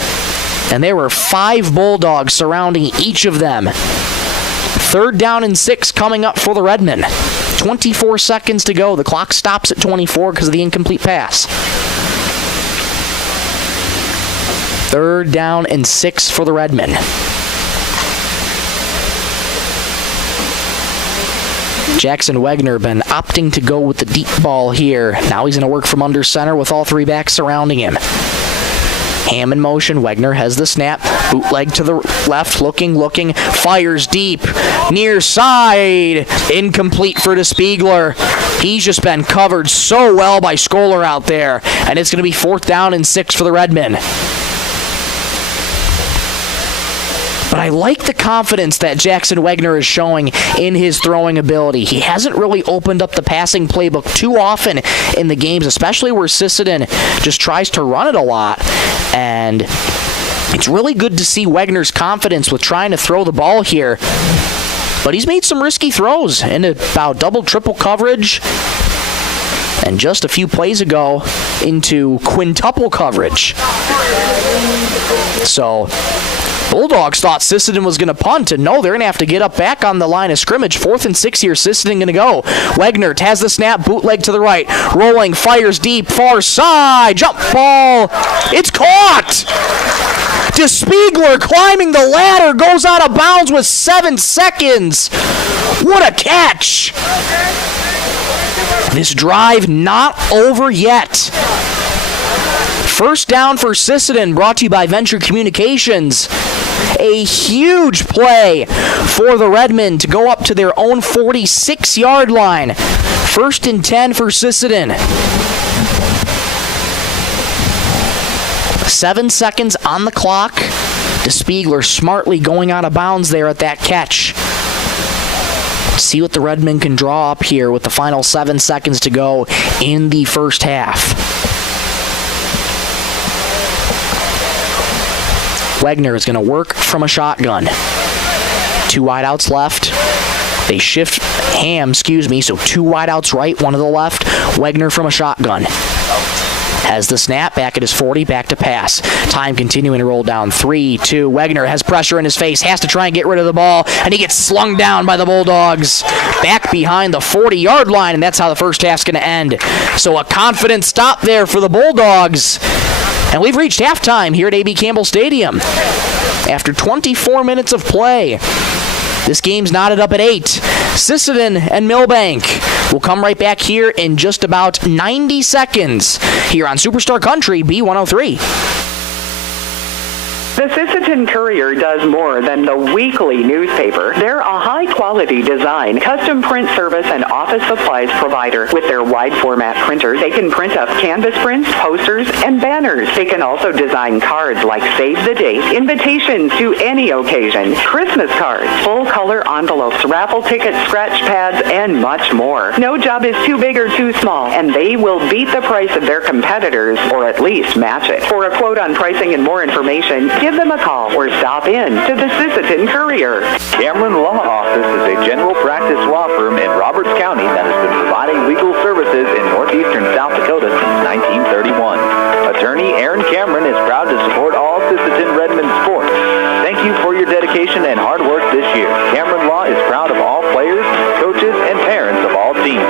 And there were 5 Bulldogs surrounding each of them. 3rd down and 6 coming up for the Redmen. 24 seconds to go. The clock stops at 24 because of the incomplete pass. 3rd down and 6 for the Redmen. Jackson Wegner been opting to go with the deep ball here. Now he's going to work from under center with all three backs surrounding him. Ham in motion. Wegner has the snap. Bootleg to the left. Looking. Fires deep. Near side. Incomplete for DeSpiegler. He's just been covered so well by Scholar out there. And it's going to be 4th down and 6 for the Redmen. But I like the confidence that Jackson Wegner is showing in his throwing ability. He hasn't really opened up the passing playbook too often in the games, especially where Sisseton just tries to run it a lot. And it's really good to see Wegner's confidence with trying to throw the ball here. But he's made some risky throws into about double, triple coverage. And just a few plays ago into quintuple coverage. So Bulldogs thought Sisseton was going to punt, and no, they're going to have to get up back on the line of scrimmage. 4th and 6 here, Sisseton going to go. Wegner has the snap, bootleg to the right, rolling, fires deep, far side, jump ball, it's caught! DeSpiegler climbing the ladder, goes out of bounds with 7 seconds. What a catch! This drive not over yet. First down for Sisseton, brought to you by Venture Communications. A huge play for the Redmen to go up to their own 46-yard line. 1st and 10 for Sisseton. 7 seconds on the clock. DeSpiegler smartly going out of bounds there at that catch. See what the Redmen can draw up here with the final 7 seconds to go in the first half. Wegner is going to work from a shotgun. 2 wideouts left. They shift so 2 wideouts right, 1 to the left. Wegner from a shotgun. Has the snap, back at his 40, back to pass. Time continuing to roll down. 3, 2, Wegner has pressure in his face, has to try and get rid of the ball, and he gets slung down by the Bulldogs. Back behind the 40-yard line, and that's how the first half's going to end. So a confident stop there for the Bulldogs. And we've reached halftime here at A.B. Campbell Stadium. After 24 minutes of play, this game's knotted up at 8. Sisseton and Milbank will come right back here in just about 90 seconds here on Superstar Country B103. The Sisseton Courier does more than the weekly newspaper. They're a high-quality design, custom print service, and office supplies provider. With their wide-format printers, they can print up canvas prints, posters, and banners. They can also design cards like Save the Date, invitations to any occasion, Christmas cards, full-color envelopes, raffle tickets, scratch pads, and much more. No job is too big or too small, and they will beat the price of their competitors, or at least match it. For a quote on pricing and more information, give them a call or stop in to the Sisseton Courier. Cameron Law Office is a general practice law firm in Roberts County that has been providing legal services in northeastern South Dakota since 1931. Attorney Aaron Cameron is proud to support all Sisseton Redmen sports. Thank you for your dedication and hard work this year. Cameron Law is proud of all players, coaches, and parents of all teams.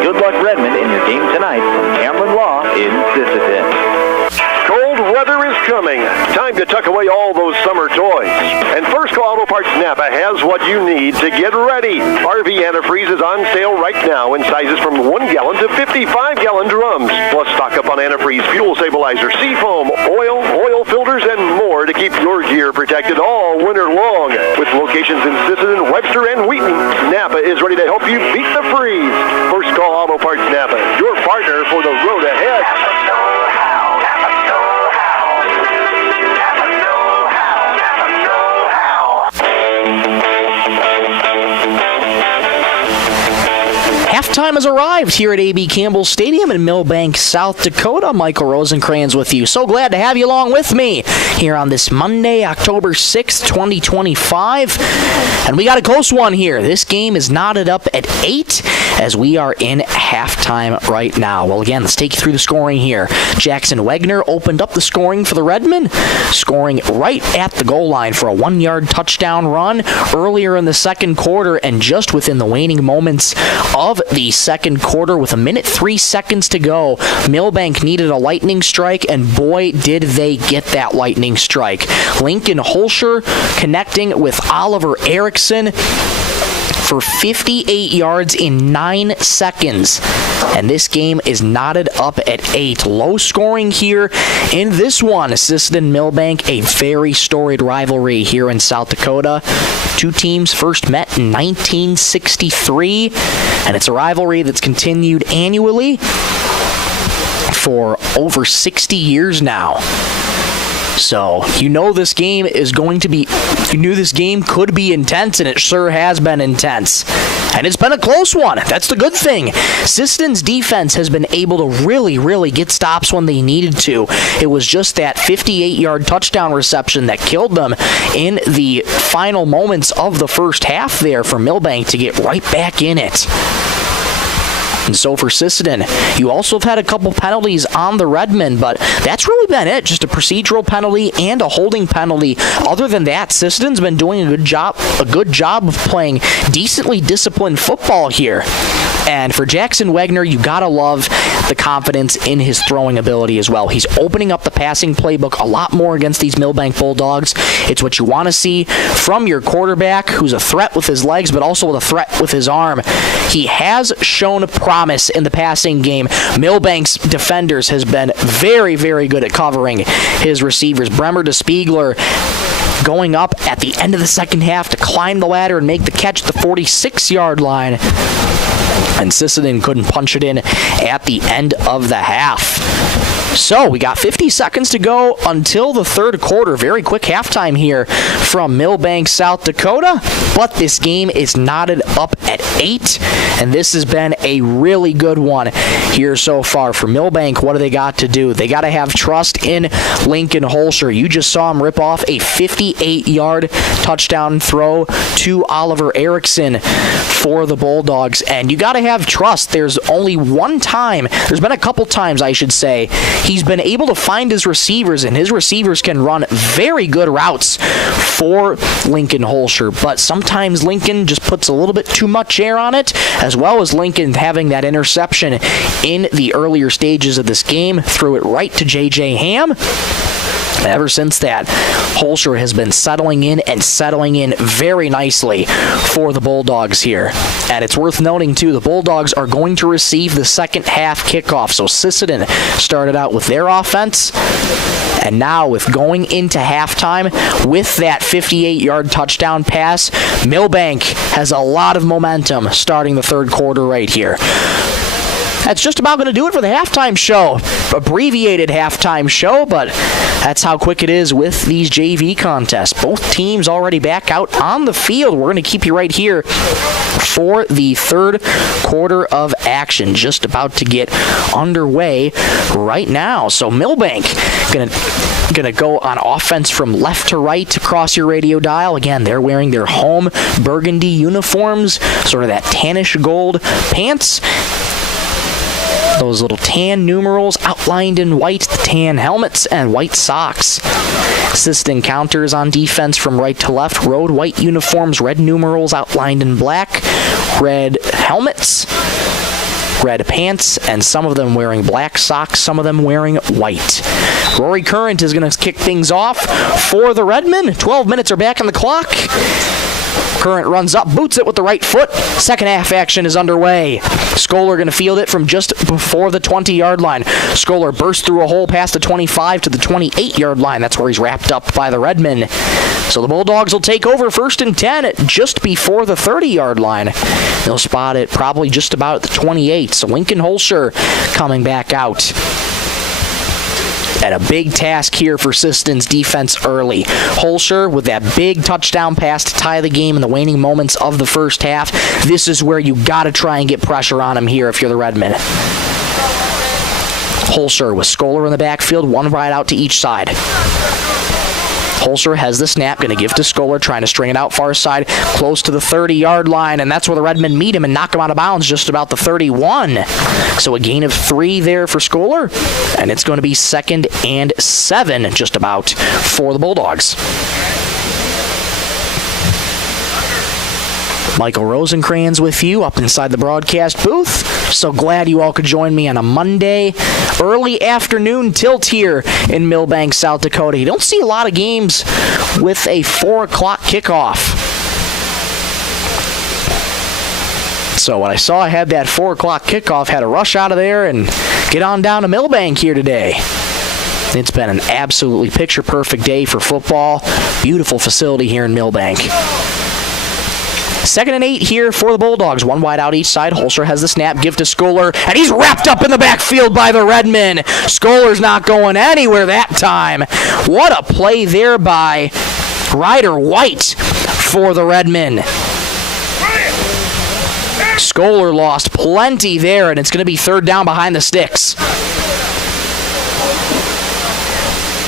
Good luck, Redmen, in your game tonight from Cameron Law in Sisseton. Cold weather is coming. Time to tuck away all those summer toys. And First Call Auto Parts Napa has what you need to get ready. RV antifreeze is on sale right now in sizes from 1 gallon to 55-gallon drums. Plus stock up on antifreeze, fuel stabilizer, seafoam, oil filters, and more to keep your gear protected all winter long. With locations in Sisseton, Webster, and Wheaton, Napa is ready to help you beat the freeze. First Call Auto Parts Napa, your partner for the road ahead. Halftime has arrived here at A.B. Campbell Stadium in Milbank, South Dakota. Michael Rosencrans with you. So glad to have you along with me here on this Monday, October 6th, 2025. And we got a close one here. This game is knotted up at 8 as we are in halftime right now. Well, again, let's take you through the scoring here. Jackson Wegner opened up the scoring for the Redmen, scoring right at the goal line for a 1-yard touchdown run earlier in the second quarter, and just within the waning moments of the second quarter with 1:03 seconds to go, Milbank needed a lightning strike, and boy, did they get that lightning strike. Lincoln Holscher connecting with Oliver Erickson for 58 yards in 9 seconds. And this game is knotted up at 8. Low scoring here in this one. Sisseton Milbank, a very storied rivalry here in South Dakota. Two teams first met in 1963, and it's a rivalry that's continued annually for over 60 years now. So, you know this game is going to be, you knew this game could be intense, and it sure has been intense. And it's been a close one. That's the good thing. Sisseton's defense has been able to really get stops when they needed to. It was just that 58-yard touchdown reception that killed them in the final moments of the first half there for Milbank to get right back in it. And so for Sisseton, you also have had a couple penalties on the Redmen, but that's really been it. Just a procedural penalty and a holding penalty. Other than that, Sisseton's been doing a good job of playing decently disciplined football here. And for Jackson Wagner, you gotta love the confidence in his throwing ability as well. He's opening up the passing playbook a lot more against these Milbank Bulldogs. It's what you want to see from your quarterback, who's a threat with his legs, but also with a threat with his arm. He has shown promise in the passing game. Milbank's defenders has been very good at covering his receivers. Bremer to Spiegler going up at the end of the second half to climb the ladder and make the catch at the 46-yard line. And Sisseton couldn't punch it in at the end of the half. So we got 50 seconds to go until the third quarter. Very quick halftime here from Milbank, South Dakota. But this game is knotted up at 8. And this has been a really good one here so far. For Milbank, what do they got to do? They got to have trust in Lincoln Holscher. You just saw him rip off a 58-yard touchdown throw to Oliver Erickson for the Bulldogs. And you got to have trust. There's only one time, there's been a couple times, I should say, he's been able to find his receivers, and his receivers can run very good routes for Lincoln Holscher. But sometimes Lincoln just puts a little bit too much air on it, as well as Lincoln having that interception in the earlier stages of this game. Threw it right to J.J. Ham. Ever since that, Holscher has been settling in very nicely for the Bulldogs here. And it's worth noting, too, the Bulldogs are going to receive the second half kickoff. So Sisseton started out with their offense, and now with going into halftime with that 58-yard touchdown pass, Milbank has a lot of momentum starting the third quarter right here. That's just about going to do it for the halftime show. Abbreviated halftime show, but that's how quick it is with these JV contests. Both teams already back out on the field. We're going to keep you right here for the third quarter of action. Just about to get underway right now. So Milbank going to go on offense from left to right across your radio dial. Again, they're wearing their home burgundy uniforms, sort of that tannish gold pants. Those little tan numerals outlined in white, the tan helmets, and white socks. Sisseton counters on defense from right to left. Road white uniforms, red numerals outlined in black, red helmets, red pants, and some of them wearing black socks, some of them wearing white. Rory Current is going to kick things off for the Redmen. 12 minutes are back on the clock. Current runs up, boots it with the right foot. Second half action is underway. Scholar going to field it from just before the 20-yard line. Scholar bursts through a hole past the 25 to the 28-yard line. That's where he's wrapped up by the Redmen. So the Bulldogs will take over 1st and 10 at just before the 30-yard line. They'll spot it probably just about at the 28. So Lincoln Holscher coming back out. And a big task here for Sisseton's defense early. Holscher with that big touchdown pass to tie the game in the waning moments of the first half. This is where you got to try and get pressure on him here if you're the Redmen. Holscher with Scholar in the backfield, one right out to each side. Holscher has the snap, going to give to Scholar, trying to string it out far side, close to the 30-yard line, and that's where the Redmen meet him and knock him out of bounds just about the 31. So a gain of 3 there for Scholar, and it's going to be 2nd and 7 just about for the Bulldogs. Michael Rosencrans with you up inside the broadcast booth. So glad you all could join me on a Monday early afternoon tilt here in Milbank, South Dakota. You don't see a lot of games with a 4 o'clock kickoff. So when I saw I had that 4 o'clock kickoff, had to rush out of there and get on down to Milbank here today. It's been an absolutely picture-perfect day for football. Beautiful facility here in Milbank. 2nd and 8 here for the Bulldogs. One wide out each side. Holzer has the snap, give to Scholar, and he's wrapped up in the backfield by the Redmen. Scholar's not going anywhere that time. What a play there by Ryder White for the Redmen. Scholar lost plenty there, and it's going to be 3rd down behind the sticks.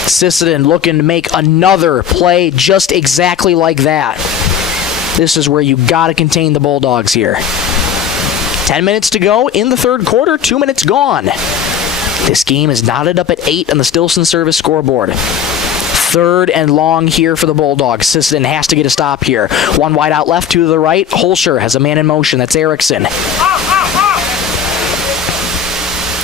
Sisseton looking to make another play just exactly like that. This is where you got to contain the Bulldogs here. 10 minutes to go in the 3rd quarter, 2 minutes gone. This game is knotted up at 8 on the Stilson service scoreboard. 3rd and long here for the Bulldogs. Sisseton has to get a stop here. One wide out left, 2 to the right. Holzer has a man in motion. That's Erickson.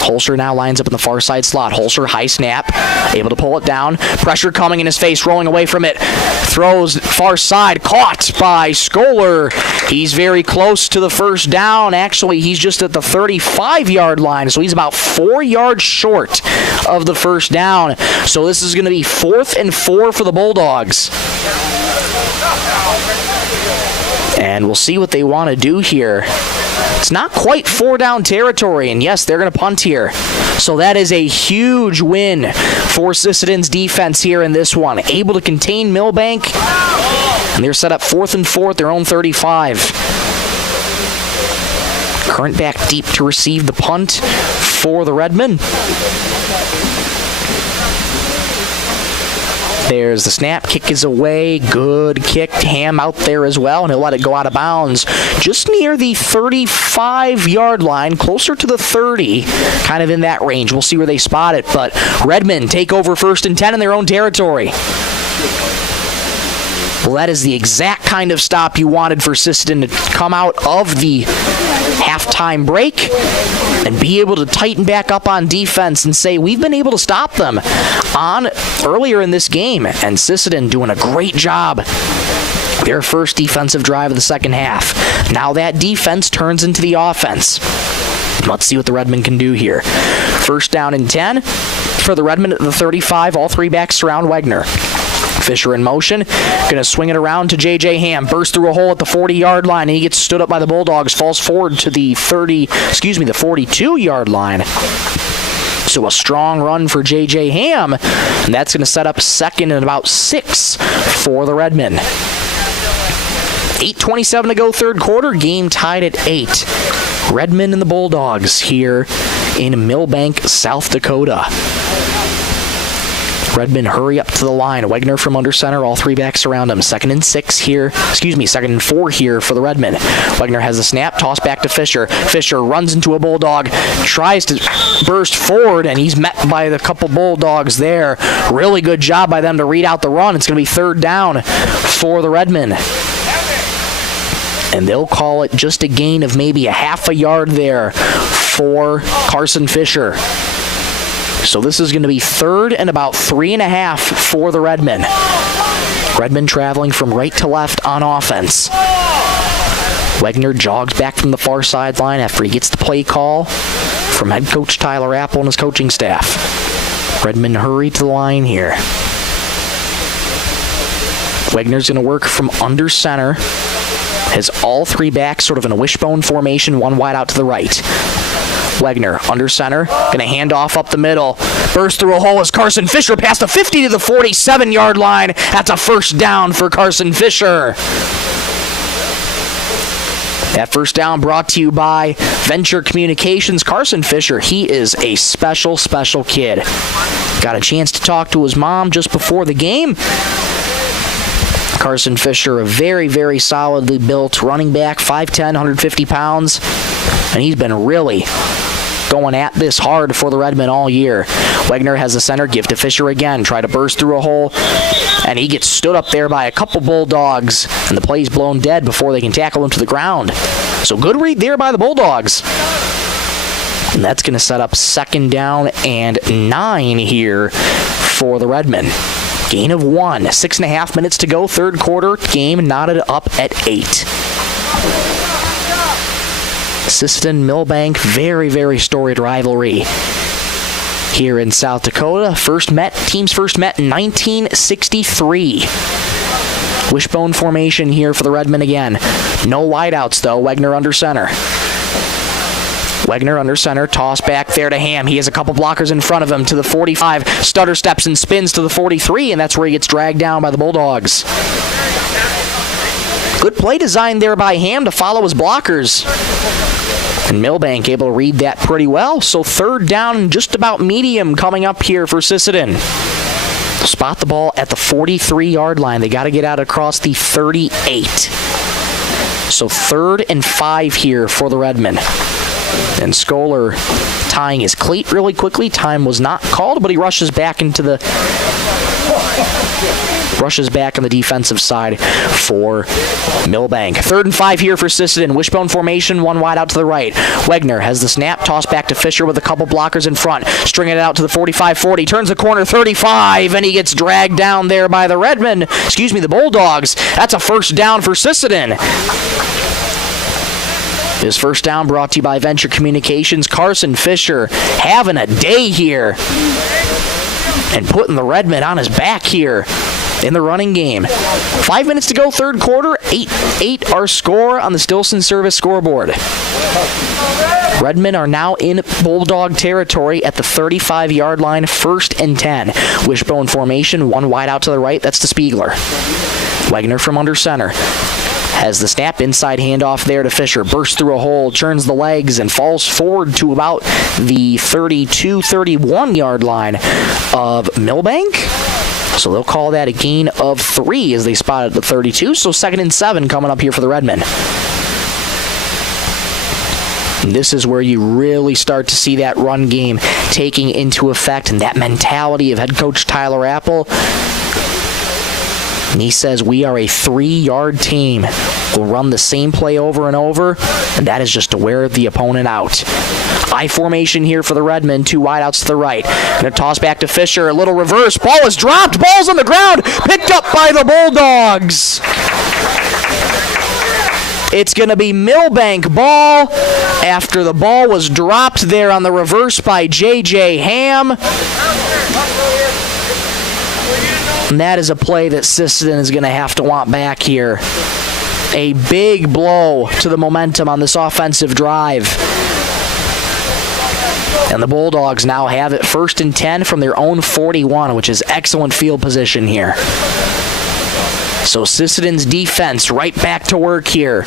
Holzer now lines up in the far side slot. Holzer, high snap, able to pull it down. Pressure coming in his face, rolling away from it. Throws far side, caught by Scholar. He's very close to the 1st down. Actually, he's just at the 35-yard line, so he's about 4 yards short of the 1st down. So this is going to be 4th and 4 for the Bulldogs. And we'll see what they want to do here. It's not quite 4-down territory, and yes, they're going to punt here. So that is a huge win for Sisseton's defense here in this one. Able to contain Milbank, and they're set up 4th and 4 at their own 35. Current back deep to receive the punt for the Redmen. There's the snap. Kick is away. Good kick. Ham out there as well, and he'll let it go out of bounds just near the 35-yard line, closer to the 30, kind of in that range. We'll see where they spot it, but Redmen take over 1st and 10 in their own territory. Well, that is the exact kind of stop you wanted for Sisseton to come out of the halftime break and be able to tighten back up on defense and say, we've been able to stop them on earlier in this game. And Sisseton doing a great job. Their first defensive drive of the 2nd half. Now that defense turns into the offense. Let's see what the Redmen can do here. 1st down and 10 for the Redmen at the 35. All 3 backs surround Wegner. Fisher in motion, gonna swing it around to J.J. Ham, bursts through a hole at the 40-yard line, and he gets stood up by the Bulldogs, falls forward to the 42-yard line. So a strong run for J.J. Ham, and that's gonna set up 2nd and about 6 for the Redmen. 8:27 to go 3rd quarter, game tied at 8. Redmen and the Bulldogs here in Milbank, South Dakota. Redmen hurry up to the line. Wegner from under center. All 3 backs around him. 2nd and 4 here for the Redmen. Wegner has the snap. Toss back to Fisher. Fisher runs into a Bulldog. Tries to burst forward, and he's met by the couple Bulldogs there. Really good job by them to read out the run. It's going to be 3rd down for the Redmen. And they'll call it just a gain of maybe a half a yard there for Carson Fisher. So this is going to be 3rd and about 3.5 for the Redmen. Redmen traveling from right to left on offense. Wegner jogs back from the far sideline after he gets the play call from head coach Tyler Apple and his coaching staff. Redmen hurry to the line here. Wegner's going to work from under center. Has all 3 backs sort of in a wishbone formation, 1 wide out to the right. Wegner under center, gonna hand off up the middle. Burst through a hole as Carson Fisher past the 50 to the 47-yard line. That's a 1st down for Carson Fisher. That 1st down brought to you by Venture Communications. Carson Fisher, he is a special, special kid. Got a chance to talk to his mom just before the game. Carson Fisher, a very, very solidly built running back, 5'10", 150 pounds, and he's been really going at this hard for the Redmen all year. Wegner has the center, give to Fisher again, try to burst through a hole, and he gets stood up there by a couple Bulldogs, and the play's blown dead before they can tackle him to the ground. So good read there by the Bulldogs. And that's going to set up 2nd down and 9 here for the Redmen. Gain of 1. 6.5 minutes to go. 3rd quarter. Game knotted up at 8. Sisseton Milbank, very, very storied rivalry here in South Dakota. Teams first met in 1963. Wishbone formation here for the Redmen again. No wideouts though. Wegner under center. Wegner under center, toss back there to Ham. He has a couple blockers in front of him to the 45. Stutter steps and spins to the 43, and that's where he gets dragged down by the Bulldogs. Good play design there by Ham to follow his blockers. And Milbank able to read that pretty well. So third down and just about medium coming up here for Sisseton. Spot the ball at the 43-yard line. They got to get out across the 38. So 3rd and 5 here for the Redmen. And Scholar tying his cleat really quickly. Time was not called, but he rushes back on the defensive side for Milbank. 3rd and 5 here for Sisseton. Wishbone formation, one wide out to the right. Wegner has the snap, toss back to Fisher with a couple blockers in front. Stringing it out to the 45-40, turns the corner 35, and he gets dragged down there by the the Bulldogs. That's a first down for Sisseton. His first down brought to you by Venture Communications. Carson Fisher having a day here and putting the Redmen on his back here in the running game. 5 minutes to go, third quarter. 8-8 our score on the Stilson Service scoreboard. Redmen are now in Bulldog territory at the 35-yard line, 1st and 10. Wishbone formation, one wide out to the right. That's to Spiegler. Wegner from under center. Has the snap, inside handoff there to Fisher. Bursts through a hole, turns the legs, and falls forward to about the 31-yard line of Milbank. So they'll call that a gain of 3 as they spot at the 32. So 2nd and 7 coming up here for the Redmen. And this is where you really start to see that run game taking into effect and that mentality of head coach Tyler Apple. And he says, we are a 3-yard team. We'll run the same play over and over, and that is just to wear the opponent out. I formation here for the Redmen, 2 wideouts to the right. Going to toss back to Fisher, a little reverse. Ball is dropped, ball's on the ground, picked up by the Bulldogs. It's going to be Milbank ball after the ball was dropped there on the reverse by J.J. Ham. And that is a play that Sisseton is going to have to want back here. A big blow to the momentum on this offensive drive. And the Bulldogs now have it 1st and 10 from their own 41, which is excellent field position here. So Sisseton's defense right back to work here.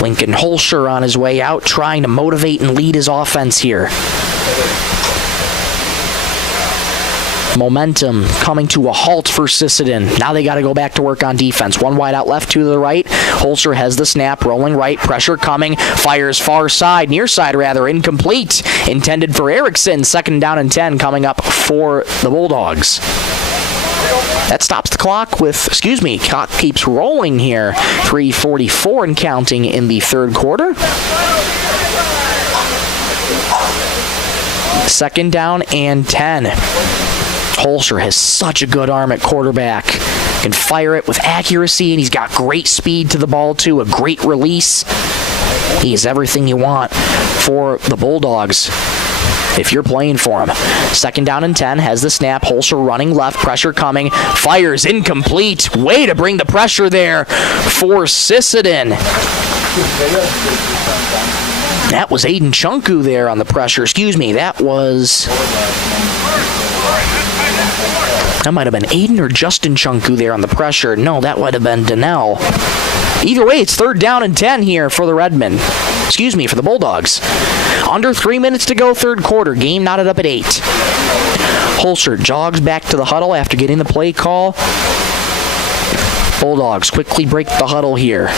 Lincoln Holscher on his way out, trying to motivate and lead his offense here. Momentum coming to a halt for Sisseton. Now they got to go back to work on defense. One wide out left, 2 to the right. Holscher has the snap, rolling right, pressure coming, fires far side, near side rather, incomplete. Intended for Erickson. 2nd down and 10 coming up for the Bulldogs. That stops the clock clock keeps rolling here. 3:44 and counting in the 3rd quarter. 2nd down and 10. Holscher has such a good arm at quarterback. Can fire it with accuracy, and he's got great speed to the ball, too. A great release. He is everything you want for the Bulldogs if you're playing for him. 2nd down and 10, has the snap. Holscher running left, pressure coming. Fires incomplete. Way to bring the pressure there for Sisseton. That was Aiden Chunku there on the pressure. That might have been Aiden or Justin Chunku there on the pressure. No, that would have been Donnell. Either way, it's 3rd down and 10 here for the Redmen. For the Bulldogs. Under 3 minutes to go, 3rd quarter. Game knotted up at 8. Holscher jogs back to the huddle after getting the play call. Bulldogs quickly break the huddle here.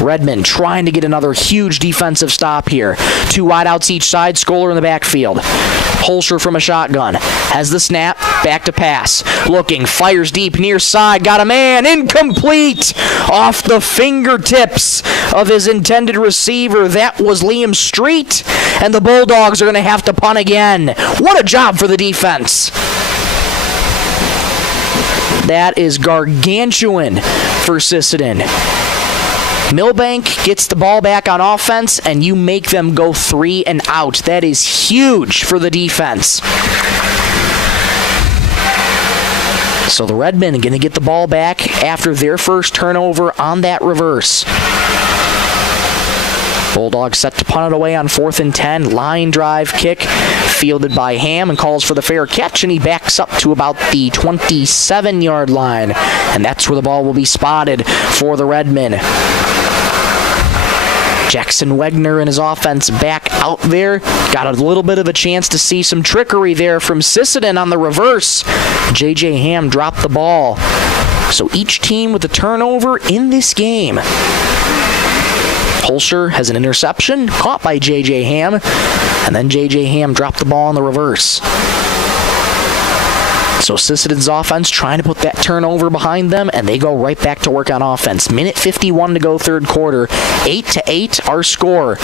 Redmen trying to get another huge defensive stop here. 2 wideouts each side, Scholar in the backfield. Holscher from a shotgun. Has the snap, back to pass. Looking, fires deep, near side, got a man, incomplete! Off the fingertips of his intended receiver. That was Liam Street, and the Bulldogs are going to have to punt again. What a job for the defense. That is gargantuan for Sisseton. Milbank gets the ball back on offense, and you make them go 3 and out. That is huge for the defense. So the Redmen are going to get the ball back after their first turnover on that reverse. Bulldogs set to punt it away on 4th and 10. Line drive kick fielded by Ham and calls for the fair catch, and he backs up to about the 27-yard line. And that's where the ball will be spotted for the Redmen. Jackson Wegner and his offense back out there. Got a little bit of a chance to see some trickery there from Sisseton on the reverse. J.J. Ham dropped the ball. So each team with a turnover in this game. Holscher has an interception caught by J.J. Ham, and then J.J. Ham dropped the ball in the reverse. So Sisseton's offense trying to put that turnover behind them, and they go right back to work on offense. Minute 51 to go third quarter. 8-8 our score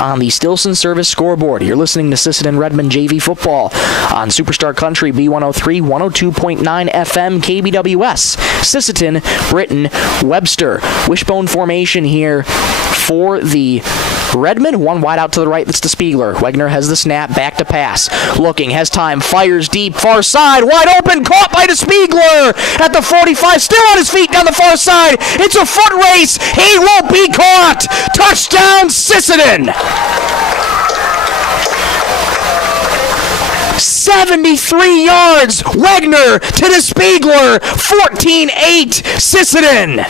on the Stilson Service scoreboard. You're listening to Sisseton Redmond JV football on Superstar Country B103, 102.9 FM KBWS. Sisseton, Britton, Webster. Wishbone formation here for the Redmond. One wide out to the right, that's to Spiegler. Wegner has the snap, back to pass. Looking, has time, fires deep, far side, wide open, caught by Spiegler at the 45, still on his feet down the far side. It's a foot race. He won't be caught. Touchdown, Sisseton. 73 yards. Wegner to Spiegler. 14-8, Sisseton.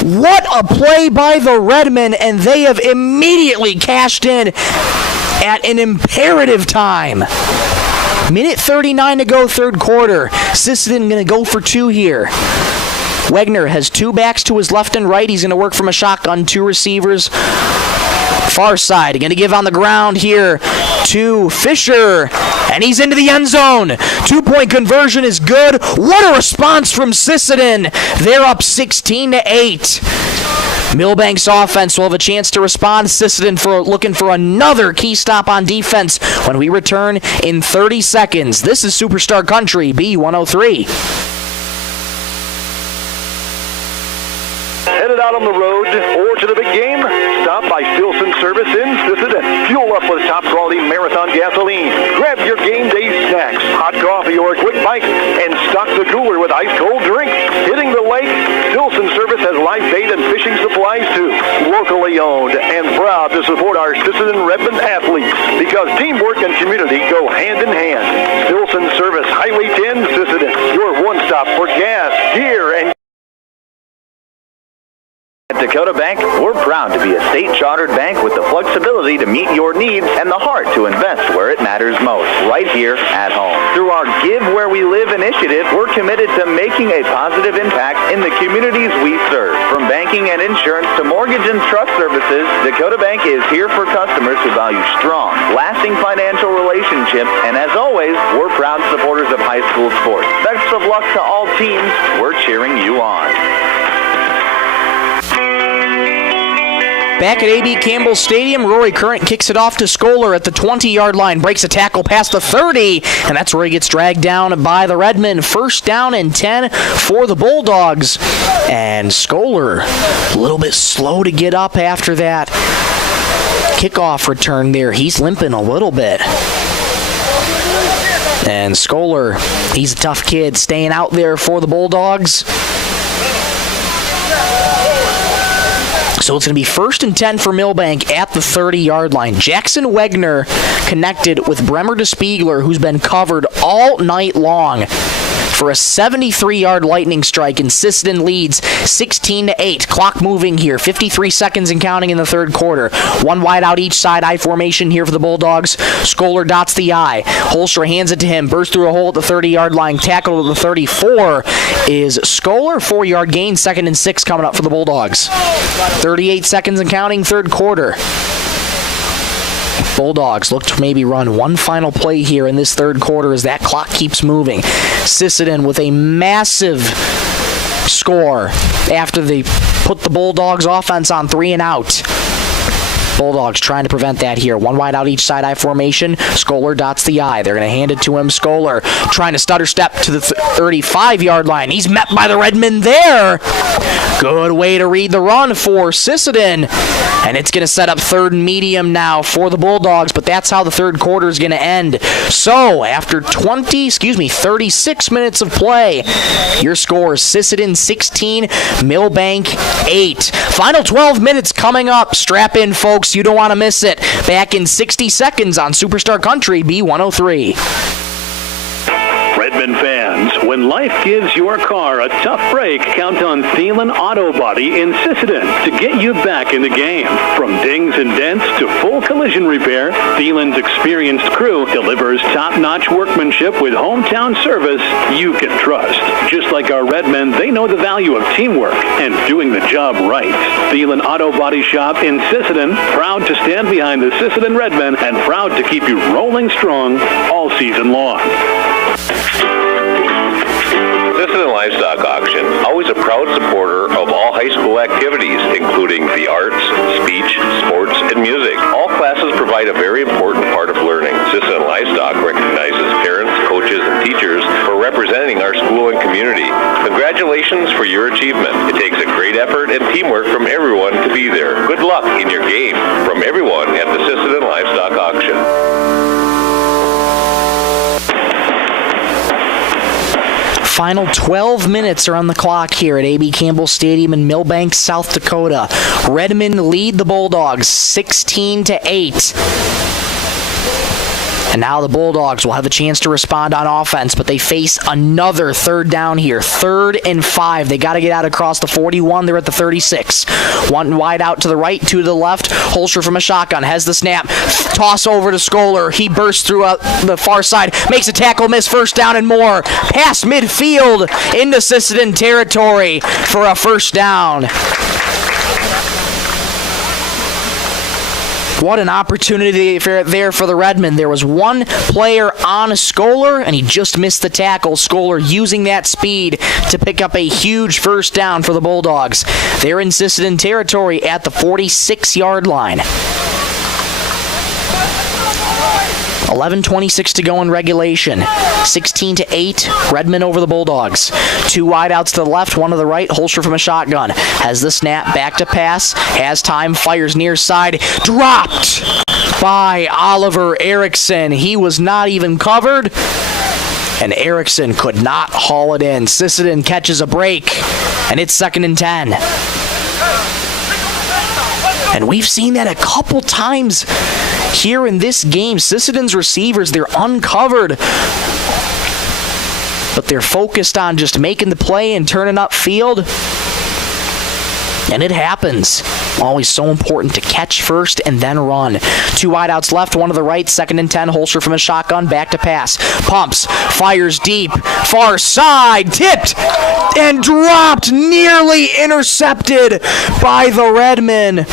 What a play by the Redmen, and they have immediately cashed in at an imperative time. Minute 39 to go third quarter. Sisseton going to go for 2 here. Wegner has 2 backs to his left and right. He's going to work from a shotgun, 2 receivers. Far side, going to give on the ground here to Fisher, and he's into the end zone. 2-point conversion is good. What a response from Sisseton. They're up 16-8. Milbank's offense will have a chance to respond. Sisseton looking for another key stop on defense when we return in 30 seconds. This is Superstar Country B103. Headed out on the road or to the big game? Stop by Stilson Service in Sisseton. Fuel up with top-quality Marathon gasoline. Grab your game day snacks, hot coffee, or a quick bite, and stock the cooler with ice-cold drinks. Hitting the lake, Stilson Service has live bait and fishing supplies, too. Locally owned and proud to support our Sisseton Redmond athletes because teamwork and community go hand in hand. Stilson Service, Highway 10, Sisseton. Your one-stop for gas, gear, and At Dakota Bank, we're proud to be a state-chartered bank with the flexibility to meet your needs and the heart to invest where it matters most, right here at home. Through our Give Where We Live initiative, we're committed to making a positive impact in the communities we serve. From banking and insurance to mortgage and trust services, Dakota Bank is here for customers who value strong, lasting financial relationships, and as always, we're proud supporters of high school sports. Best of luck to all teams. We're cheering you on. Back at A.B. Campbell Stadium, Rory Current kicks it off to Scholar at the 20-yard line, breaks a tackle past the 30, and that's where he gets dragged down by the Redmen. First down and 10 for the Bulldogs. And Scholar, a little bit slow to get up after that kickoff return there. He's limping a little bit. And Scholar, he's a tough kid, staying out there for the Bulldogs. So it's going to be 1st and 10 for Milbank at the 30-yard line. Jackson Wegner connected with Bremer de Spiegler, who's been covered all night long for a 73-yard lightning strike, and Sisseton leads 16-8. Clock moving here. 53 seconds and counting in the third quarter. One wide out each side. I formation here for the Bulldogs. Scholar dots the I. Holscher hands it to him. Bursts through a hole at the 30-yard line. Tackle to the 34 is Scholar. 4-yard gain. 2nd and 6 coming up for the Bulldogs. 38 seconds and counting. Third quarter. Bulldogs look to maybe run one final play here in this third quarter as that clock keeps moving. Sisseton with a massive score after they put the Bulldogs offense on 3 and out. Bulldogs trying to prevent that here. One wide out each side I formation. Scholar dots the I. They're going to hand it to him. Scholar trying to stutter step to the 35-yard line. He's met by the Redmen there. Good way to read the run for Sisseton. And it's going to set up third and medium now for the Bulldogs, but that's how the third quarter is going to end. So, after 36 minutes of play, your score is Sisseton 16, Milbank 8. Final 12 minutes coming up. Strap in, folks. You don't want to miss it. Back in 60 seconds on Superstar Country B103. Redmond fans, when life gives your car a tough break, count on Thielen Auto Body in Sisseton to get you back in the game. From dings and dents to full collision repair, Thielen's experienced crew delivers top-notch workmanship with hometown service you can trust. Just like our Redmen, they know the value of teamwork and doing the job right. Thielen Auto Body Shop in Sisseton, proud to stand behind the Sisseton Redmen and proud to keep you rolling strong all season long. Sisseton Livestock Auction, always a proud supporter of all high school activities, including the arts, speech, sports, and music. All classes provide a very important part of learning. Sisseton Livestock recognizes parents, coaches, and teachers for representing our school and community. Congratulations for your achievement. It takes a great effort and teamwork from everyone to be there. Good luck in your game from everyone at the Sisseton Livestock Auction. Final 12 minutes are on the clock here at A.B. Campbell Stadium in Milbank, South Dakota. Redmond lead the Bulldogs 16-8. And now the Bulldogs will have a chance to respond on offense, but they face another third down here. 3rd and 5. They got to get out across the 41. They're at the 36. One wide out to the right, two to the left. Holscher from a shotgun has the snap. Toss over to Scholar. He bursts through the far side, makes a tackle miss, first down and more. Past midfield into Sisseton territory for a first down. What an opportunity there for the Redmen. There was one player on Scholar, and he just missed the tackle. Scholar using that speed to pick up a huge first down for the Bulldogs. They're in Sisseton territory at the 46-yard line. 11:26 to go in regulation. 16-8, Redmond over the Bulldogs. Two wideouts to the left, one to the right. Holscher from a shotgun. Has the snap, back to pass. Has time, fires near side. Dropped by Oliver Erickson. He was not even covered, and Erickson could not haul it in. Sisseton catches a break, and it's 2nd and 10. And we've seen that a couple times here in this game. Sisseton's receivers, they're uncovered, but they're focused on just making the play and turning upfield. And it happens. Always so important to catch first and then run. Two wideouts left, one to the right, 2nd and 10. Holscher from a shotgun, back to pass. Pumps, fires deep, far side, tipped and dropped, nearly intercepted by the Redmen.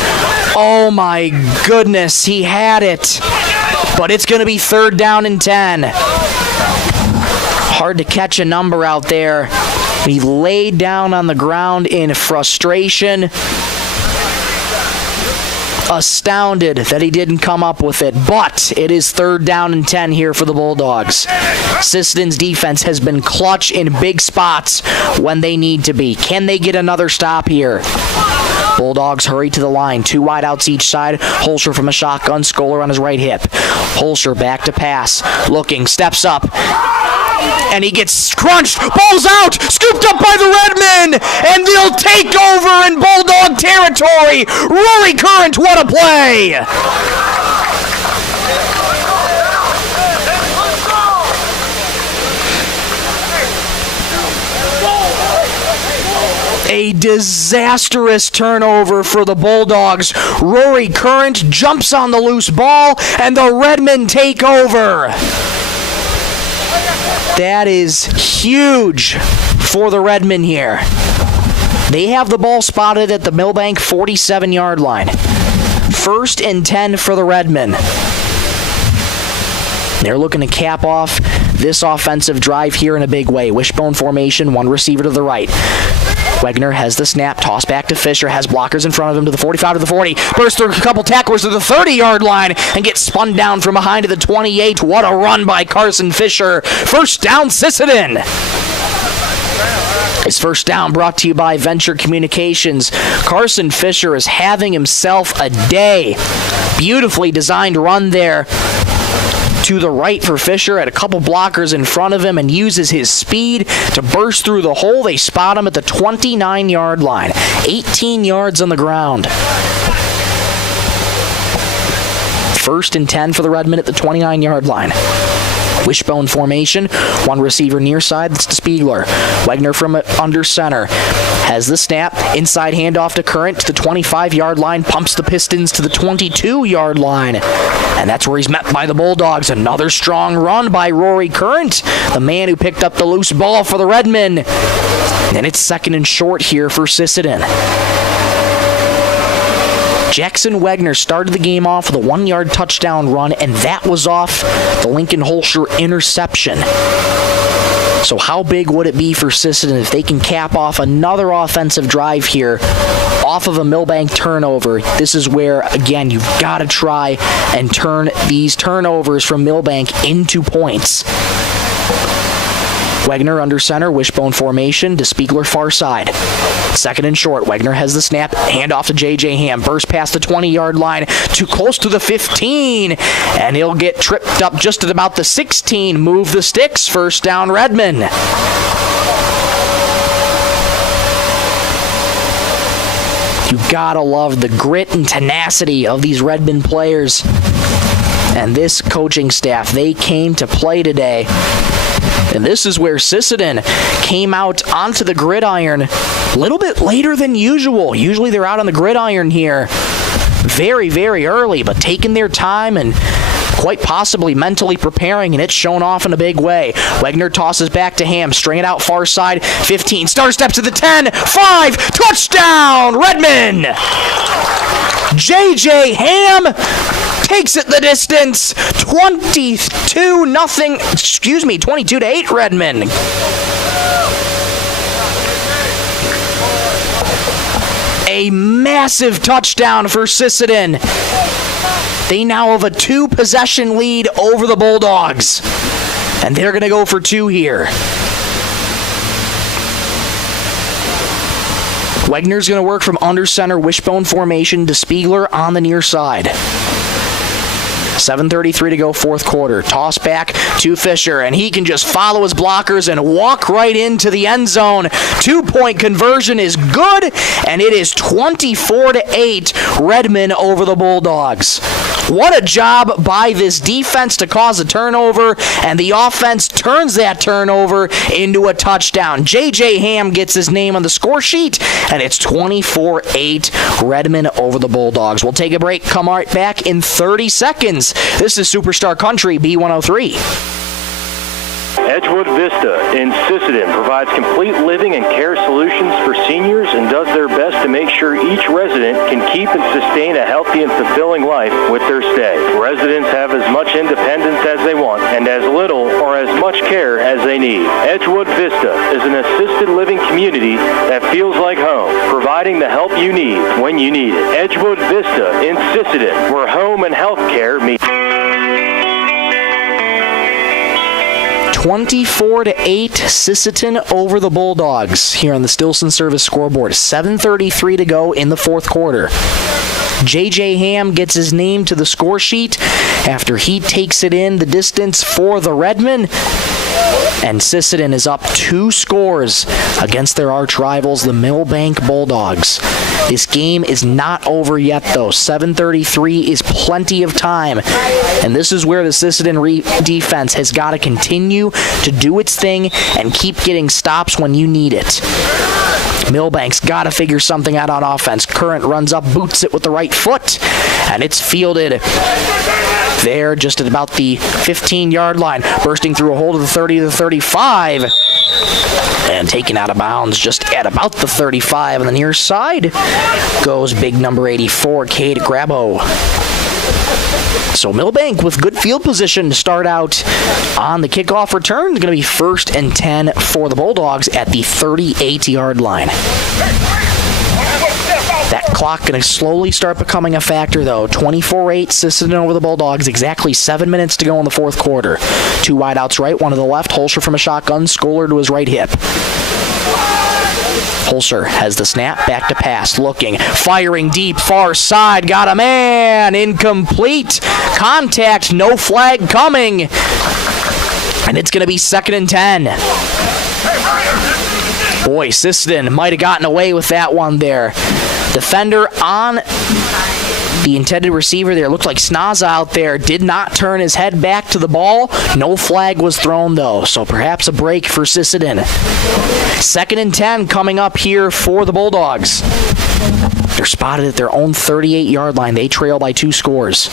Oh my goodness, he had it. But it's going to be 3rd down and 10. Hard to catch a number out there. He laid down on the ground in frustration. Astounded that he didn't come up with it, but it is 3rd down and 10 here for the Bulldogs. Sisseton's defense has been clutch in big spots when they need to be. Can they get another stop here? Bulldogs hurry to the line. Two wideouts each side. Holscher from a shotgun. Scholar on his right hip. Holscher back to pass. Looking, steps up. And he gets crunched. Ball's out. Scooped up by the Redmen. And they'll take over in Bulldog territory. Rory Current, what a play. A disastrous turnover for the Bulldogs. Rory Current jumps on the loose ball, and the Redmen take over. That is huge for the Redmen here. They have the ball spotted at the Milbank 47-yard line. 1st and 10 for the Redmen. They're looking to cap off this offensive drive here in a big way. Wishbone formation, one receiver to the right. Wegner has the snap, toss back to Fisher, has blockers in front of him to the 45 to the 40, bursts through a couple tacklers to the 30-yard line, and gets spun down from behind to the 28. What a run by Carson Fisher. First down, Sisseton. His first down brought to you by Venture Communications. Carson Fisher is having himself a day. Beautifully designed run there to the right for Fisher, at a couple blockers in front of him, and uses his speed to burst through the hole. They spot him at the 29-yard line. 18 yards on the ground. First and 10 for the Redmen at the 29-yard line. Wishbone formation, one receiver near side, that's to Spiegler. Wegner from under center has the snap, inside handoff to Current to the 25-yard line, pumps the Pistons to the 22-yard line, and that's where he's met by the Bulldogs. Another strong run by Rory Current, the man who picked up the loose ball for the Redmen. And it's second and short here for Sisseton. Jackson Wegner started the game off with a 1-yard touchdown run, and that was off the Lincoln Holscher interception. So how big would it be for Sisseton if they can cap off another offensive drive here off of a Milbank turnover? This is where, again, you've got to try and turn these turnovers from Milbank into points. Wegner under center, wishbone formation to Spiegler far side. Second and short. Wegner has the snap, handoff to J.J. Ham. Burst past the 20-yard line, too close to the 15, and he'll get tripped up just at about the 16. Move the sticks. First down, Redmen. You gotta love the grit and tenacity of these Redmen players. And this coaching staff, they came to play today. And this is where Sisseton came out onto the gridiron a little bit later than usual. Usually they're out on the gridiron here very, very early, but taking their time and quite possibly mentally preparing, and it's shown off in a big way. Wegner tosses back to Ham, string it out far side, 15, star steps to the 10, 5, touchdown, Redmen! J.J. Ham takes it the distance, 22-8 Redmen. A massive touchdown for Sisseton. They now have a 2-possession lead over the Bulldogs, and they're going to go for 2 here. Wegner's going to work from under center, wishbone formation to Spiegler on the near side. 7:33 to go, fourth quarter. Toss back to Fisher, and he can just follow his blockers and walk right into the end zone. 2-point conversion is good, and it is 24-8 Redmen over the Bulldogs. What a job by this defense to cause a turnover, and the offense turns that turnover into a touchdown. J.J. Ham gets his name on the score sheet, and it's 24-8 Redmen over the Bulldogs. We'll take a break, come right back in 30 seconds. This is Superstar Country B103. Edgewood Vista in Sisseton provides complete living and care solutions for seniors and does their best to make sure each resident can keep and sustain a healthy and fulfilling life with their stay. Residents have as much independence as they want and as little or as much care as they need. Edgewood Vista is an assisted living community that feels like home, providing the help you need when you need it. Edgewood Vista in Sisseton, where home and health care meet. 24-8 Sisseton over the Bulldogs here on the Stilson Service scoreboard. 7:33 to go in the fourth quarter. J.J. Ham gets his name to the score sheet after he takes it in the distance for the Redmen. And Sisseton is up 2 scores against their arch rivals, the Milbank Bulldogs. This game is not over yet, though. 7:33 is plenty of time. And this is where the Sisseton defense has got to continue to do its thing and keep getting stops when you need it. Milbank's got to figure something out on offense. Current runs up, boots it with the right foot, and it's fielded there just at about the 15-yard line, bursting through a hole to the 30 to the 35, and taken out of bounds just at about the 35 on the near side goes big number 84, Cade Grabo. So Milbank with good field position to start out on the kickoff return. It's going to be 1st and 10 for the Bulldogs at the 38-yard line. That clock going to slowly start becoming a factor, though. 24-8, Sisseton over the Bulldogs. Exactly 7 minutes to go in the fourth quarter. 2 wideouts right, 1 to the left. Holscher from a shotgun. Scholar to his right hip. Holscher has the snap, back to pass, looking, firing deep, far side, got a man, incomplete, contact, no flag coming, and it's going to be 2nd and 10. Boy, Sisseton might have gotten away with that one there. Defender on the intended receiver there. Looked like Snaza out there. Did not turn his head back to the ball. No flag was thrown, though, so perhaps a break for Sisseton. 2nd and 10 coming up here for the Bulldogs. They're spotted at their own 38-yard line. They trail by 2 scores.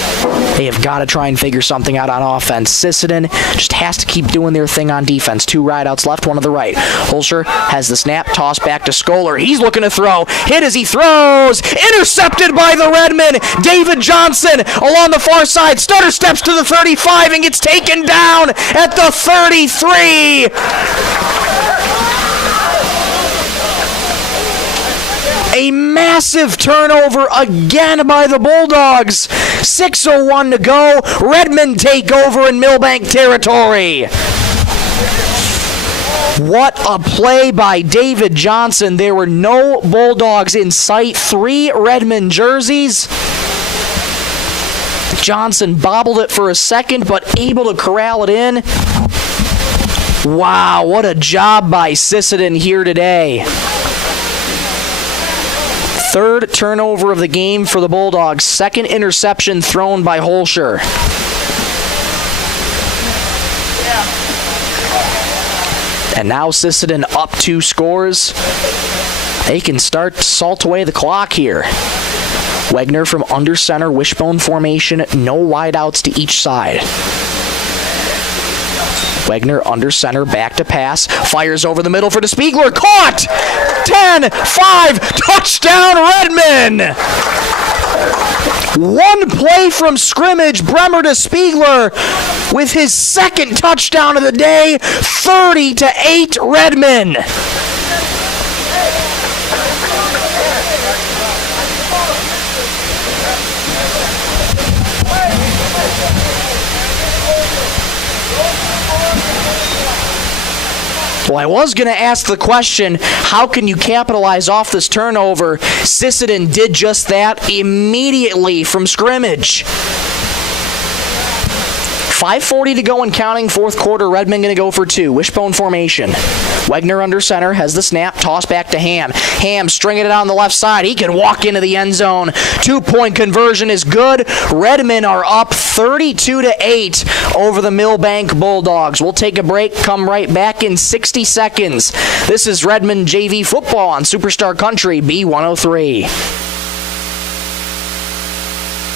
They have got to try and figure something out on offense. Sisseton just has to keep doing their thing on defense. 2 wideouts left, 1 to the right. Holscher has the snap, toss back to Scholar. He's looking to throw. Hit as he throws. Intercepted by the Redmen. David Johnson along the far side. Stutter steps to the 35 and gets taken down at the 33. A massive turnover again by the Bulldogs. 6:01 to go. Redmond take over in Milbank territory. What a play by David Johnson. There were no Bulldogs in sight. 3 Redmond jerseys. Johnson bobbled it for a second, but able to corral it in. Wow, what a job by Sisseton here today. 3rd turnover of the game for the Bulldogs. 2nd interception thrown by Holscher. And now Sisseton up 2 scores. They can start to salt away the clock here. Wegner from under center, wishbone formation, no wideouts to each side. Wegner under center, back to pass, fires over the middle for DeSpiegler, caught! 10-5, touchdown Redmond! 1 play from scrimmage, Bremer DeSpiegler with his 2nd touchdown of the day, 30-8 Redmond. Well, I was going to ask the question, how can you capitalize off this turnover? Sisseton did just that immediately from scrimmage. 5:40 to go and counting, fourth quarter. Redmond going to go for 2. Wishbone formation. Wegner under center has the snap, toss back to Ham. Ham stringing it on the left side. He can walk into the end zone. 2-point conversion is good. Redmond are up 32-8 over the Milbank Bulldogs. We'll take a break, come right back in 60 seconds. This is Redmond JV football on Superstar Country B103.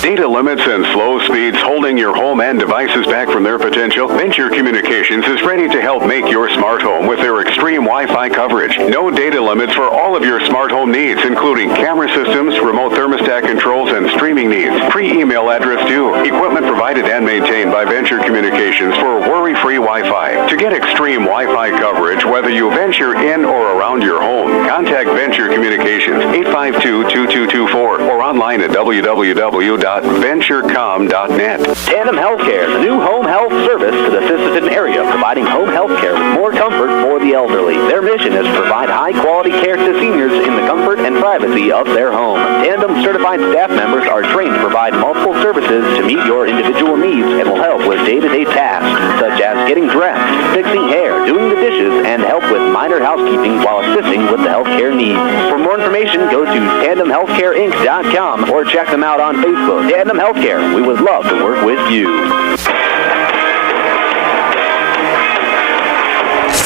Data limits and slow speeds holding your home and devices back from their potential? Venture Communications is ready to help make your smart home with their extreme Wi-Fi coverage. No data limits for all of your smart home needs, including camera systems, remote thermostat controls, and streaming needs. Free email address too. Equipment provided and maintained by Venture Communications for worry-free Wi-Fi. To get extreme Wi-Fi coverage, whether you venture in or around your home, contact Venture Communications 852-2224 or online at www.venturecom.net. Tandem Healthcare, the new home health service to the Sisseton area, providing home health care with more comfort for the elderly. Their mission is to provide high-quality care to seniors in the comfort and privacy of their home. Tandem certified staff members are trained to provide multiple services to meet your individual needs and will help with day-to-day tasks, such as getting dressed, fixing hair, doing the dishes, and help with minor housekeeping while assisting with the healthcare needs. For more information, go to tandemhealthcareinc.com or check them out on Facebook. Tandem Healthcare, we would love to work with you.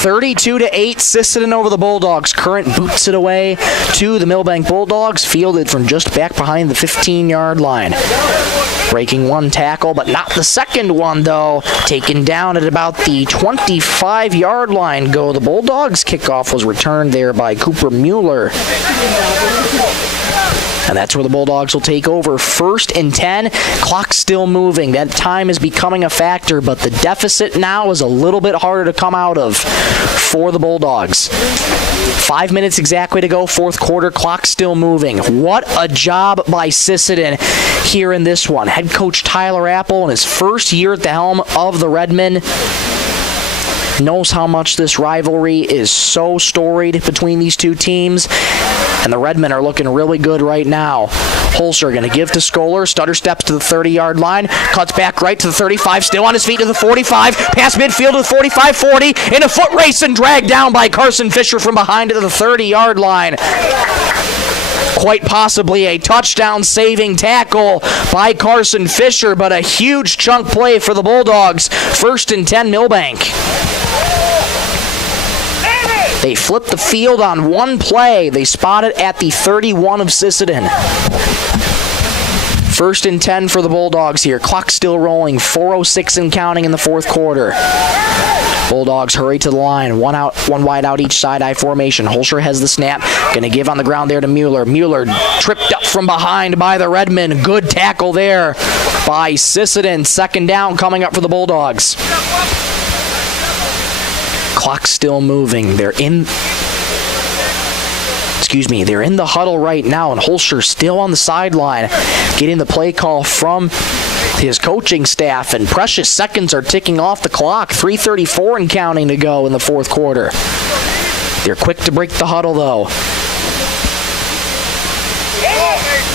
32-8, Sisseton over the Bulldogs. Current boots it away to the Milbank Bulldogs, fielded from just back behind the 15-yard line. Breaking one tackle, but not the second one, though. Taken down at about the 25-yard line go. The Bulldogs' kickoff was returned there by Cooper Mueller. And that's where the Bulldogs will take over. 1st and 10. Clock still moving. That time is becoming a factor, but the deficit now is a little bit harder to come out of for the Bulldogs. 5 minutes exactly to go. 4th quarter. Clock still moving. What a job by Sisseton here in this one. Head coach Tyler Apple in his first year at the helm of the Redmen knows how much this rivalry is so storied between these two teams, and the Redmen are looking really good right now. Holzer going to give to Scholar. Stutter steps to the 30-yard line, cuts back right to the 35, still on his feet to the 45, past midfield to the 45-40, in a foot race and dragged down by Carson Fisher from behind to the 30-yard line. Quite possibly a touchdown-saving tackle by Carson Fisher, but a huge chunk play for the Bulldogs. 1st and 10, Milbank. They flip the field on one play. They spot it at the 31 of Sisseton. 1st and 10 for the Bulldogs here. Clock still rolling. 4:06 and counting in the 4th quarter. Bulldogs hurry to the line. One wide out each side, I formation. Holscher has the snap. Going to give on the ground there to Mueller. Mueller tripped up from behind by the Redmen. Good tackle there by Sisseton. 2nd down coming up for the Bulldogs. Clock still moving. They're in the huddle right now, and Holscher still on the sideline, getting the play call from his coaching staff, and precious seconds are ticking off the clock. 3:34 and counting to go in the 4th quarter. They're quick to break the huddle, though.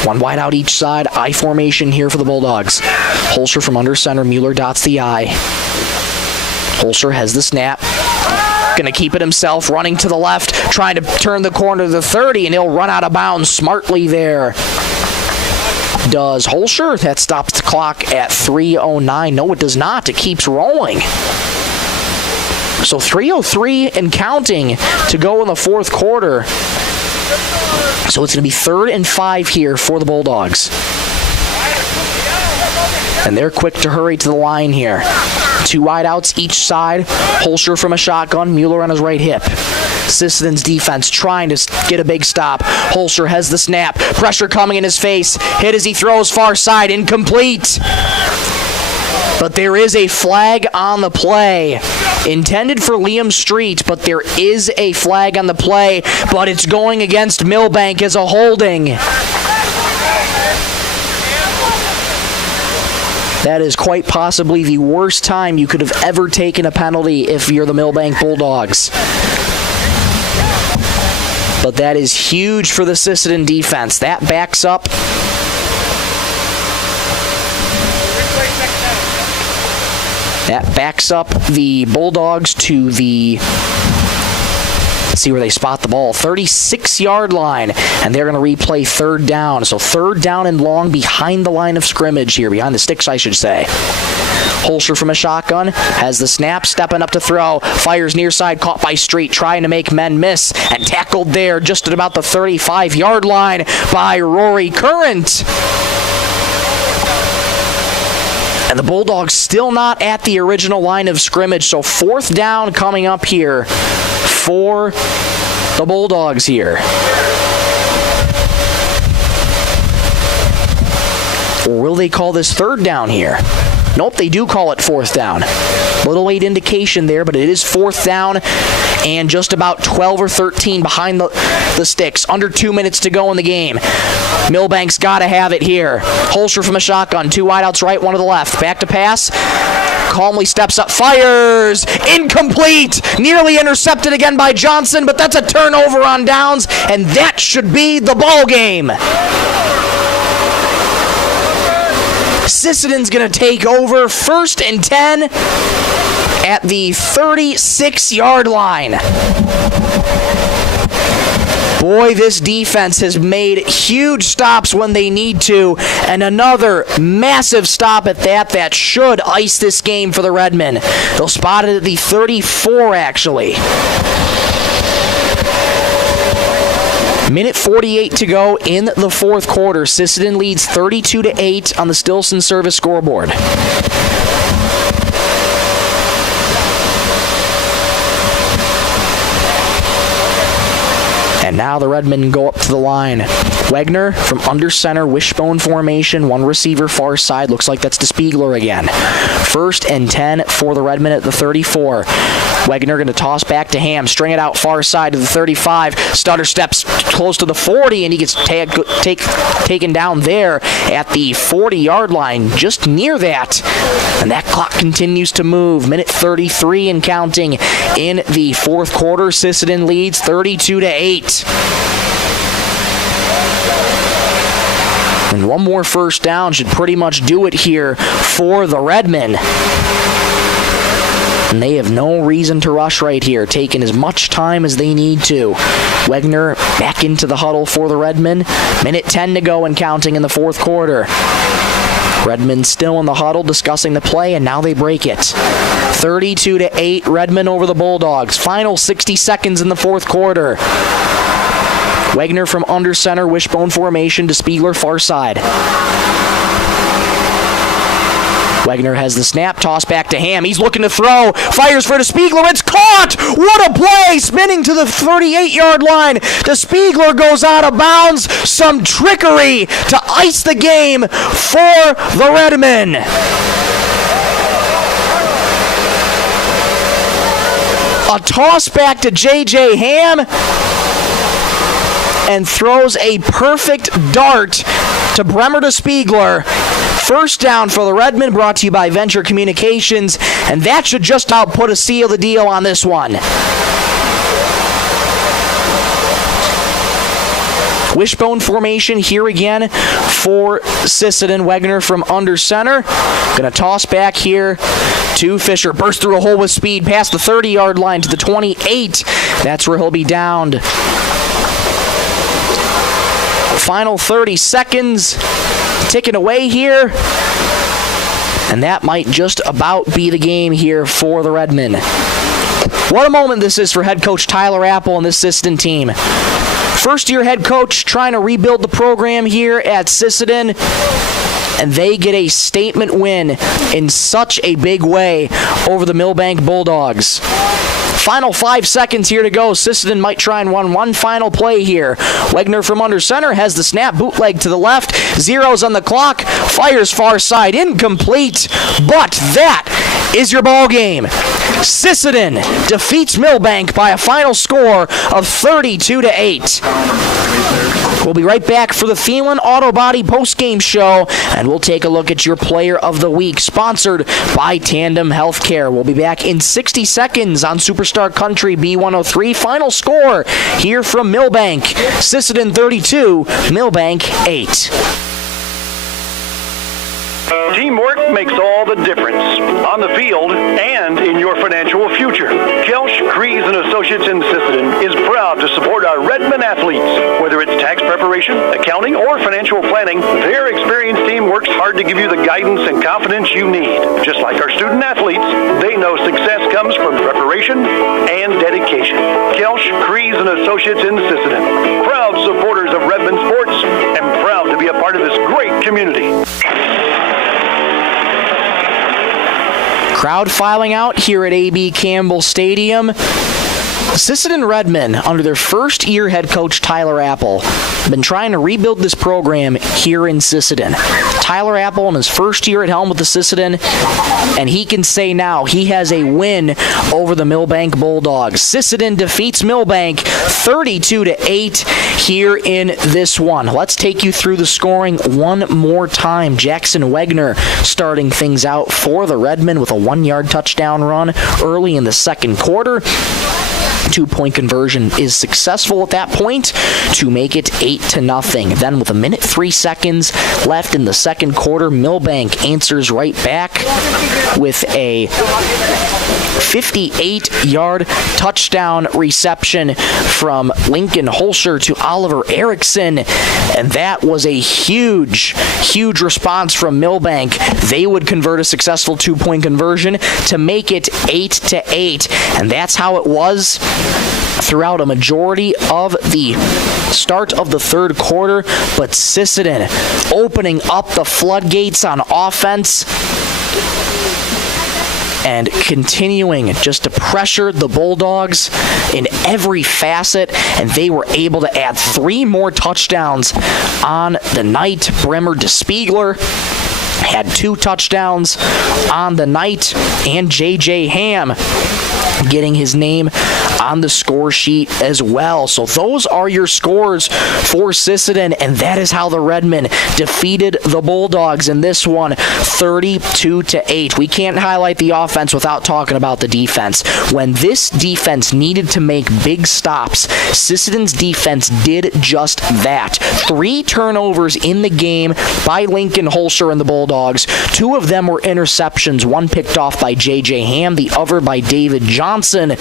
One wide out each side, I formation here for the Bulldogs. Holscher from under center, Mueller dots the I. Holscher has the snap. Going to keep it himself, running to the left, trying to turn the corner to the 30, and he'll run out of bounds smartly there. Does Holscher? That stops the clock at 3:09. No, it does not. It keeps rolling. So 3:03 and counting to go in the 4th quarter. So it's going to be 3rd and 5 here for the Bulldogs. And they're quick to hurry to the line here. 2 wideouts each side. Holscher from a shotgun. Mueller on his right hip. Sisseton's defense trying to get a big stop. Holscher has the snap. Pressure coming in his face. Hit as he throws far side. Incomplete. But there is a flag on the play. Intended for Liam Street, but there is a flag on the play. But it's going against Milbank as a holding. That is quite possibly the worst time you could have ever taken a penalty if you're the Milbank Bulldogs. But that is huge for the Sisseton defense. That backs up. That backs up the Bulldogs to the... Let's see where they spot the ball. 36-yard line, and they're going to replay 3rd down. So 3rd down and long behind the line of scrimmage here, behind the sticks, I should say. Holscher from a shotgun has the snap, stepping up to throw. Fires near side, caught by Street, trying to make men miss, and tackled there just at about the 35-yard line by Rory Current. And the Bulldogs still not at the original line of scrimmage, so 4th down coming up here for the Bulldogs here. Or will they call this 3rd down here? Nope, they do call it 4th down. Little late indication there, but it is 4th down and just about 12 or 13 behind the sticks. Under 2 minutes to go in the game. Milbank's got to have it here. Holscher from a shotgun. 2 wideouts right, 1 to the left. Back to pass. Calmly steps up, fires, incomplete, nearly intercepted again by Johnson, but that's a turnover on downs, and that should be the ball game. Sisseton's going to take over. 1st and 10 at the 36-yard line. Boy, this defense has made huge stops when they need to, and another massive stop at that should ice this game for the Redmen. They'll spot it at the 34, actually. Minute 48 to go in the fourth quarter. Sisseton leads 32-8 on the Stilson service scoreboard. And now the Redmen go up to the line. Wegner from under center, wishbone formation, one receiver far side. Looks like that's DeSpiegler again. 1st and 10 for the Redmen at the 34. Wegner going to toss back to Ham, string it out far side to the 35. Stutter steps close to the 40, and he gets taken down there at the 40-yard line, just near that. And that clock continues to move. Minute 33 and counting in the fourth quarter. Sisseton leads 32-8. And one more first down should pretty much do it here for the Redmen. And they have no reason to rush right here, taking as much time as they need to. Wegner back into the huddle for the Redmen. Minute 10 to go and counting in the fourth quarter. Redmen still in the huddle discussing the play, and now they break it. 32-8, Redmen over the Bulldogs. Final 60 seconds in the fourth quarter. Wegner from under center, wishbone formation to Spiegler far side. Wegner has the snap, toss back to Ham. He's looking to throw, fires for DeSpiegler. It's caught! What a play! Spinning to the 38-yard line. DeSpiegler goes out of bounds. Some trickery to ice the game for the Redmen. A toss back to J.J. Ham, and throws a perfect dart to Bremer DeSpiegler. First down for the Redmen, brought to you by Venture Communications, and that should just about put a seal the deal on this one. Wishbone formation here again for Sisseton. Wegner from under center. Going to toss back here to Fisher. Burst through a hole with speed past the 30-yard line to the 28. That's where he'll be downed. Final 30 seconds ticking away here, and that might just about be the game here for the Redmen. What a moment this is for head coach Tyler Apple and this Sisseton team. First-year head coach trying to rebuild the program here at Sisseton, and they get a statement win in such a big way over the Milbank Bulldogs. Final 5 seconds here to go. Sisseton might try and run one final play here. Wegner from under center has the snap, bootleg to the left, zeros on the clock, fires far side, incomplete, but that is your ball game. Sisseton defeats Milbank by a final score of 32-8. We'll be right back for the Thielen Auto Body postgame show, and we'll take a look at your player of the week, sponsored by Tandem Healthcare. We'll be back in 60 seconds on Superstar Country B103. Final score here from Milbank. Sisseton 32, Milbank 8. Teamwork makes all the difference on the field and in your financial future. Kelsch, Kreese & Associates in Sisseton is proud to support our Redmen athletes. Whether it's tax preparation, accounting, or financial planning, their experienced team works hard to give you the guidance and confidence you need. Just like our student athletes, they know success comes from preparation and dedication. Kelsch, Kreese & Associates in Sisseton, proud supporters of Redmen sports and proud to be a part of this great community. Crowd filing out here at A.B. Campbell Stadium. Sisseton Redmen, under their first-year head coach Tyler Apple, have been trying to rebuild this program here in Sisseton. Tyler Apple in his first year at helm with the Sisseton, and he can say now he has a win over the Milbank Bulldogs. Sisseton defeats Milbank 32-8 here in this one. Let's take you through the scoring one more time. Jackson Wegner starting things out for the Redmen with a 1-yard touchdown run early in the second quarter. 2-point conversion is successful at that point to make it 8-0. Then with a minute 3 seconds left in the second quarter, Milbank answers right back with a 58-yard touchdown reception from Lincoln Holscher to Oliver Erickson, and that was a huge response from Milbank. They would convert a successful 2-point conversion to make it 8-8, and that's how it was throughout a majority of the start of the third quarter, but Sisseton opening up the floodgates on offense and continuing just to pressure the Bulldogs in every facet, and they were able to add 3 more touchdowns on the night. Bremer DeSpiegler had 2 touchdowns on the night, and J.J. Ham getting his name on the score sheet as well. So those are your scores for Sisseton, and that is how the Redmen defeated the Bulldogs in this one, 32-8. We can't highlight the offense without talking about the defense. When this defense needed to make big stops, Sisseton's defense did just that. 3 turnovers in the game by Lincoln Holscher and the Bulldogs. 2 of them were interceptions, one picked off by J.J. Ham, the other by David Johnson,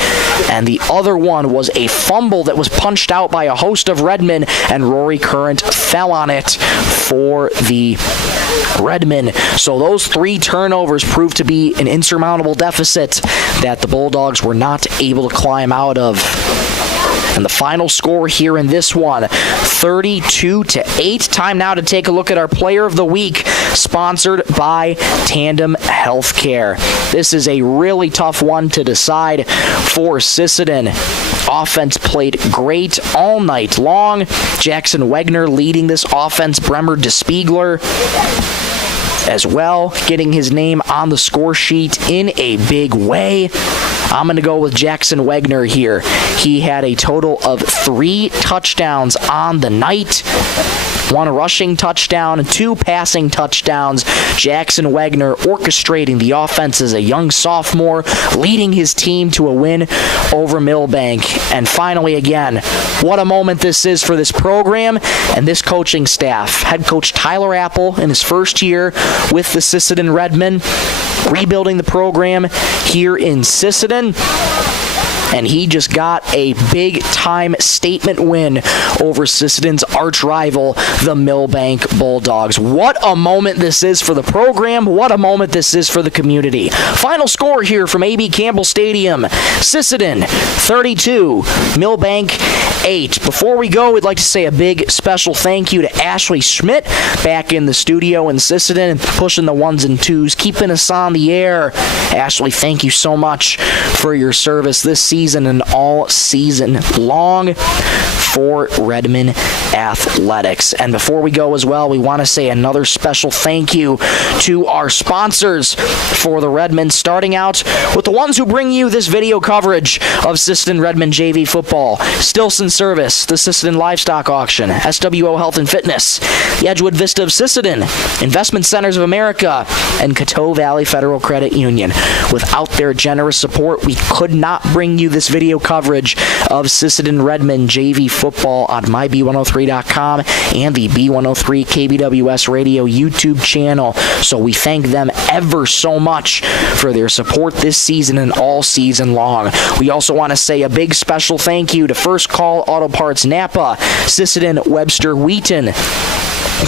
and the other one was a fumble that was punched out by a host of Redmen, and Rory Current fell on it for the Redmen. So those 3 turnovers proved to be an insurmountable deficit that the Bulldogs were not able to climb out of. And the final score here in this one, 32-8. Time now to take a look at our Player of the Week, sponsored by Tandem Healthcare. This is a really tough one to decide for Sisseton. Offense played great all night long. Jackson Wegner leading this offense. Bremer DeSpiegler as well, getting his name on the score sheet in a big way. I'm going to go with Jackson Wegner here. He had a total of 3 touchdowns on the night. 1 rushing touchdown, 2 passing touchdowns. Jackson Wegner orchestrating the offense as a young sophomore, leading his team to a win over Milbank. And finally, again, what a moment this is for this program and this coaching staff. Head coach Tyler Apple in his first year with the Sisseton Redmen, rebuilding the program here in Sisseton. And he just got a big-time statement win over Sisseton's arch-rival, the Milbank Bulldogs. What a moment this is for the program. What a moment this is for the community. Final score here from A.B. Campbell Stadium. Sisseton 32, Milbank 8. Before we go, we'd like to say a big special thank you to Ashley Schmidt back in the studio in Sisseton, pushing the 1s and 2s, keeping us on the air. Ashley, thank you so much for your service this season and all season long for Redmen Athletics. And before we go as well, we want to say another special thank you to our sponsors for the Redmen, starting out with the ones who bring you this video coverage of Sisseton Redmen JV football. Stilson Service, the Sisseton Livestock Auction, SWO Health and Fitness, the Edgewood Vista of Sisseton, Investment Centers of America, and Coteau Valley Federal Credit Union. Without their generous support, we could not bring you this video coverage of Sisseton Redmen JV football on myb103.com and the B103 KBWS Radio YouTube channel. So we thank them ever so much for their support this season and all season long. We also want to say a big special thank you to First Call Auto Parts Napa, Sisseton Webster Wheaton,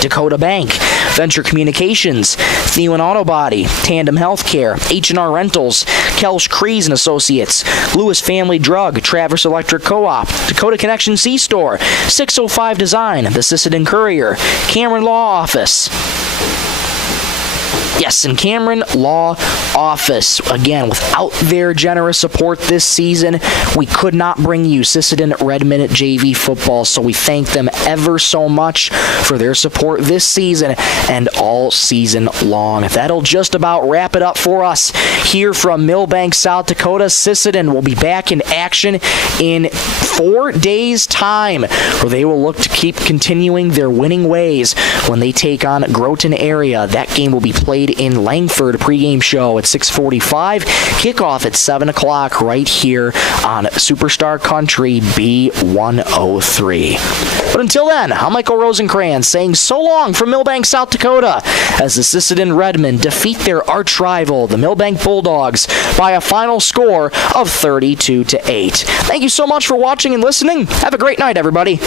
Dakota Bank, Venture Communications, Thielen Auto Body, Tandem Healthcare, H&R Rentals, Kelsch Kreese and Associates, Lewis Family Drug, Traverse Electric Co-op, Dakota Connection C-Store, 605 Design, the Sisseton Courier, Cameron Law Office. Yes, and Cameron Law Office. Again, without their generous support this season, we could not bring you Sisseton Redmen JV football, so we thank them ever so much for their support this season and all season long. That'll just about wrap it up for us here from Milbank, South Dakota. Sisseton will be back in action in 4 days' time, where they will look to keep continuing their winning ways when they take on Groton area. That game will be played in Langford. Pregame show at 6:45. Kickoff at 7 o'clock right here on Superstar Country B103. But until then, I'm Michael Rosencrantz saying so long from Milbank, South Dakota, as the Sisseton Redmen defeat their arch rival, the Milbank Bulldogs, by a final score of 32-8. Thank you so much for watching and listening. Have a great night, everybody.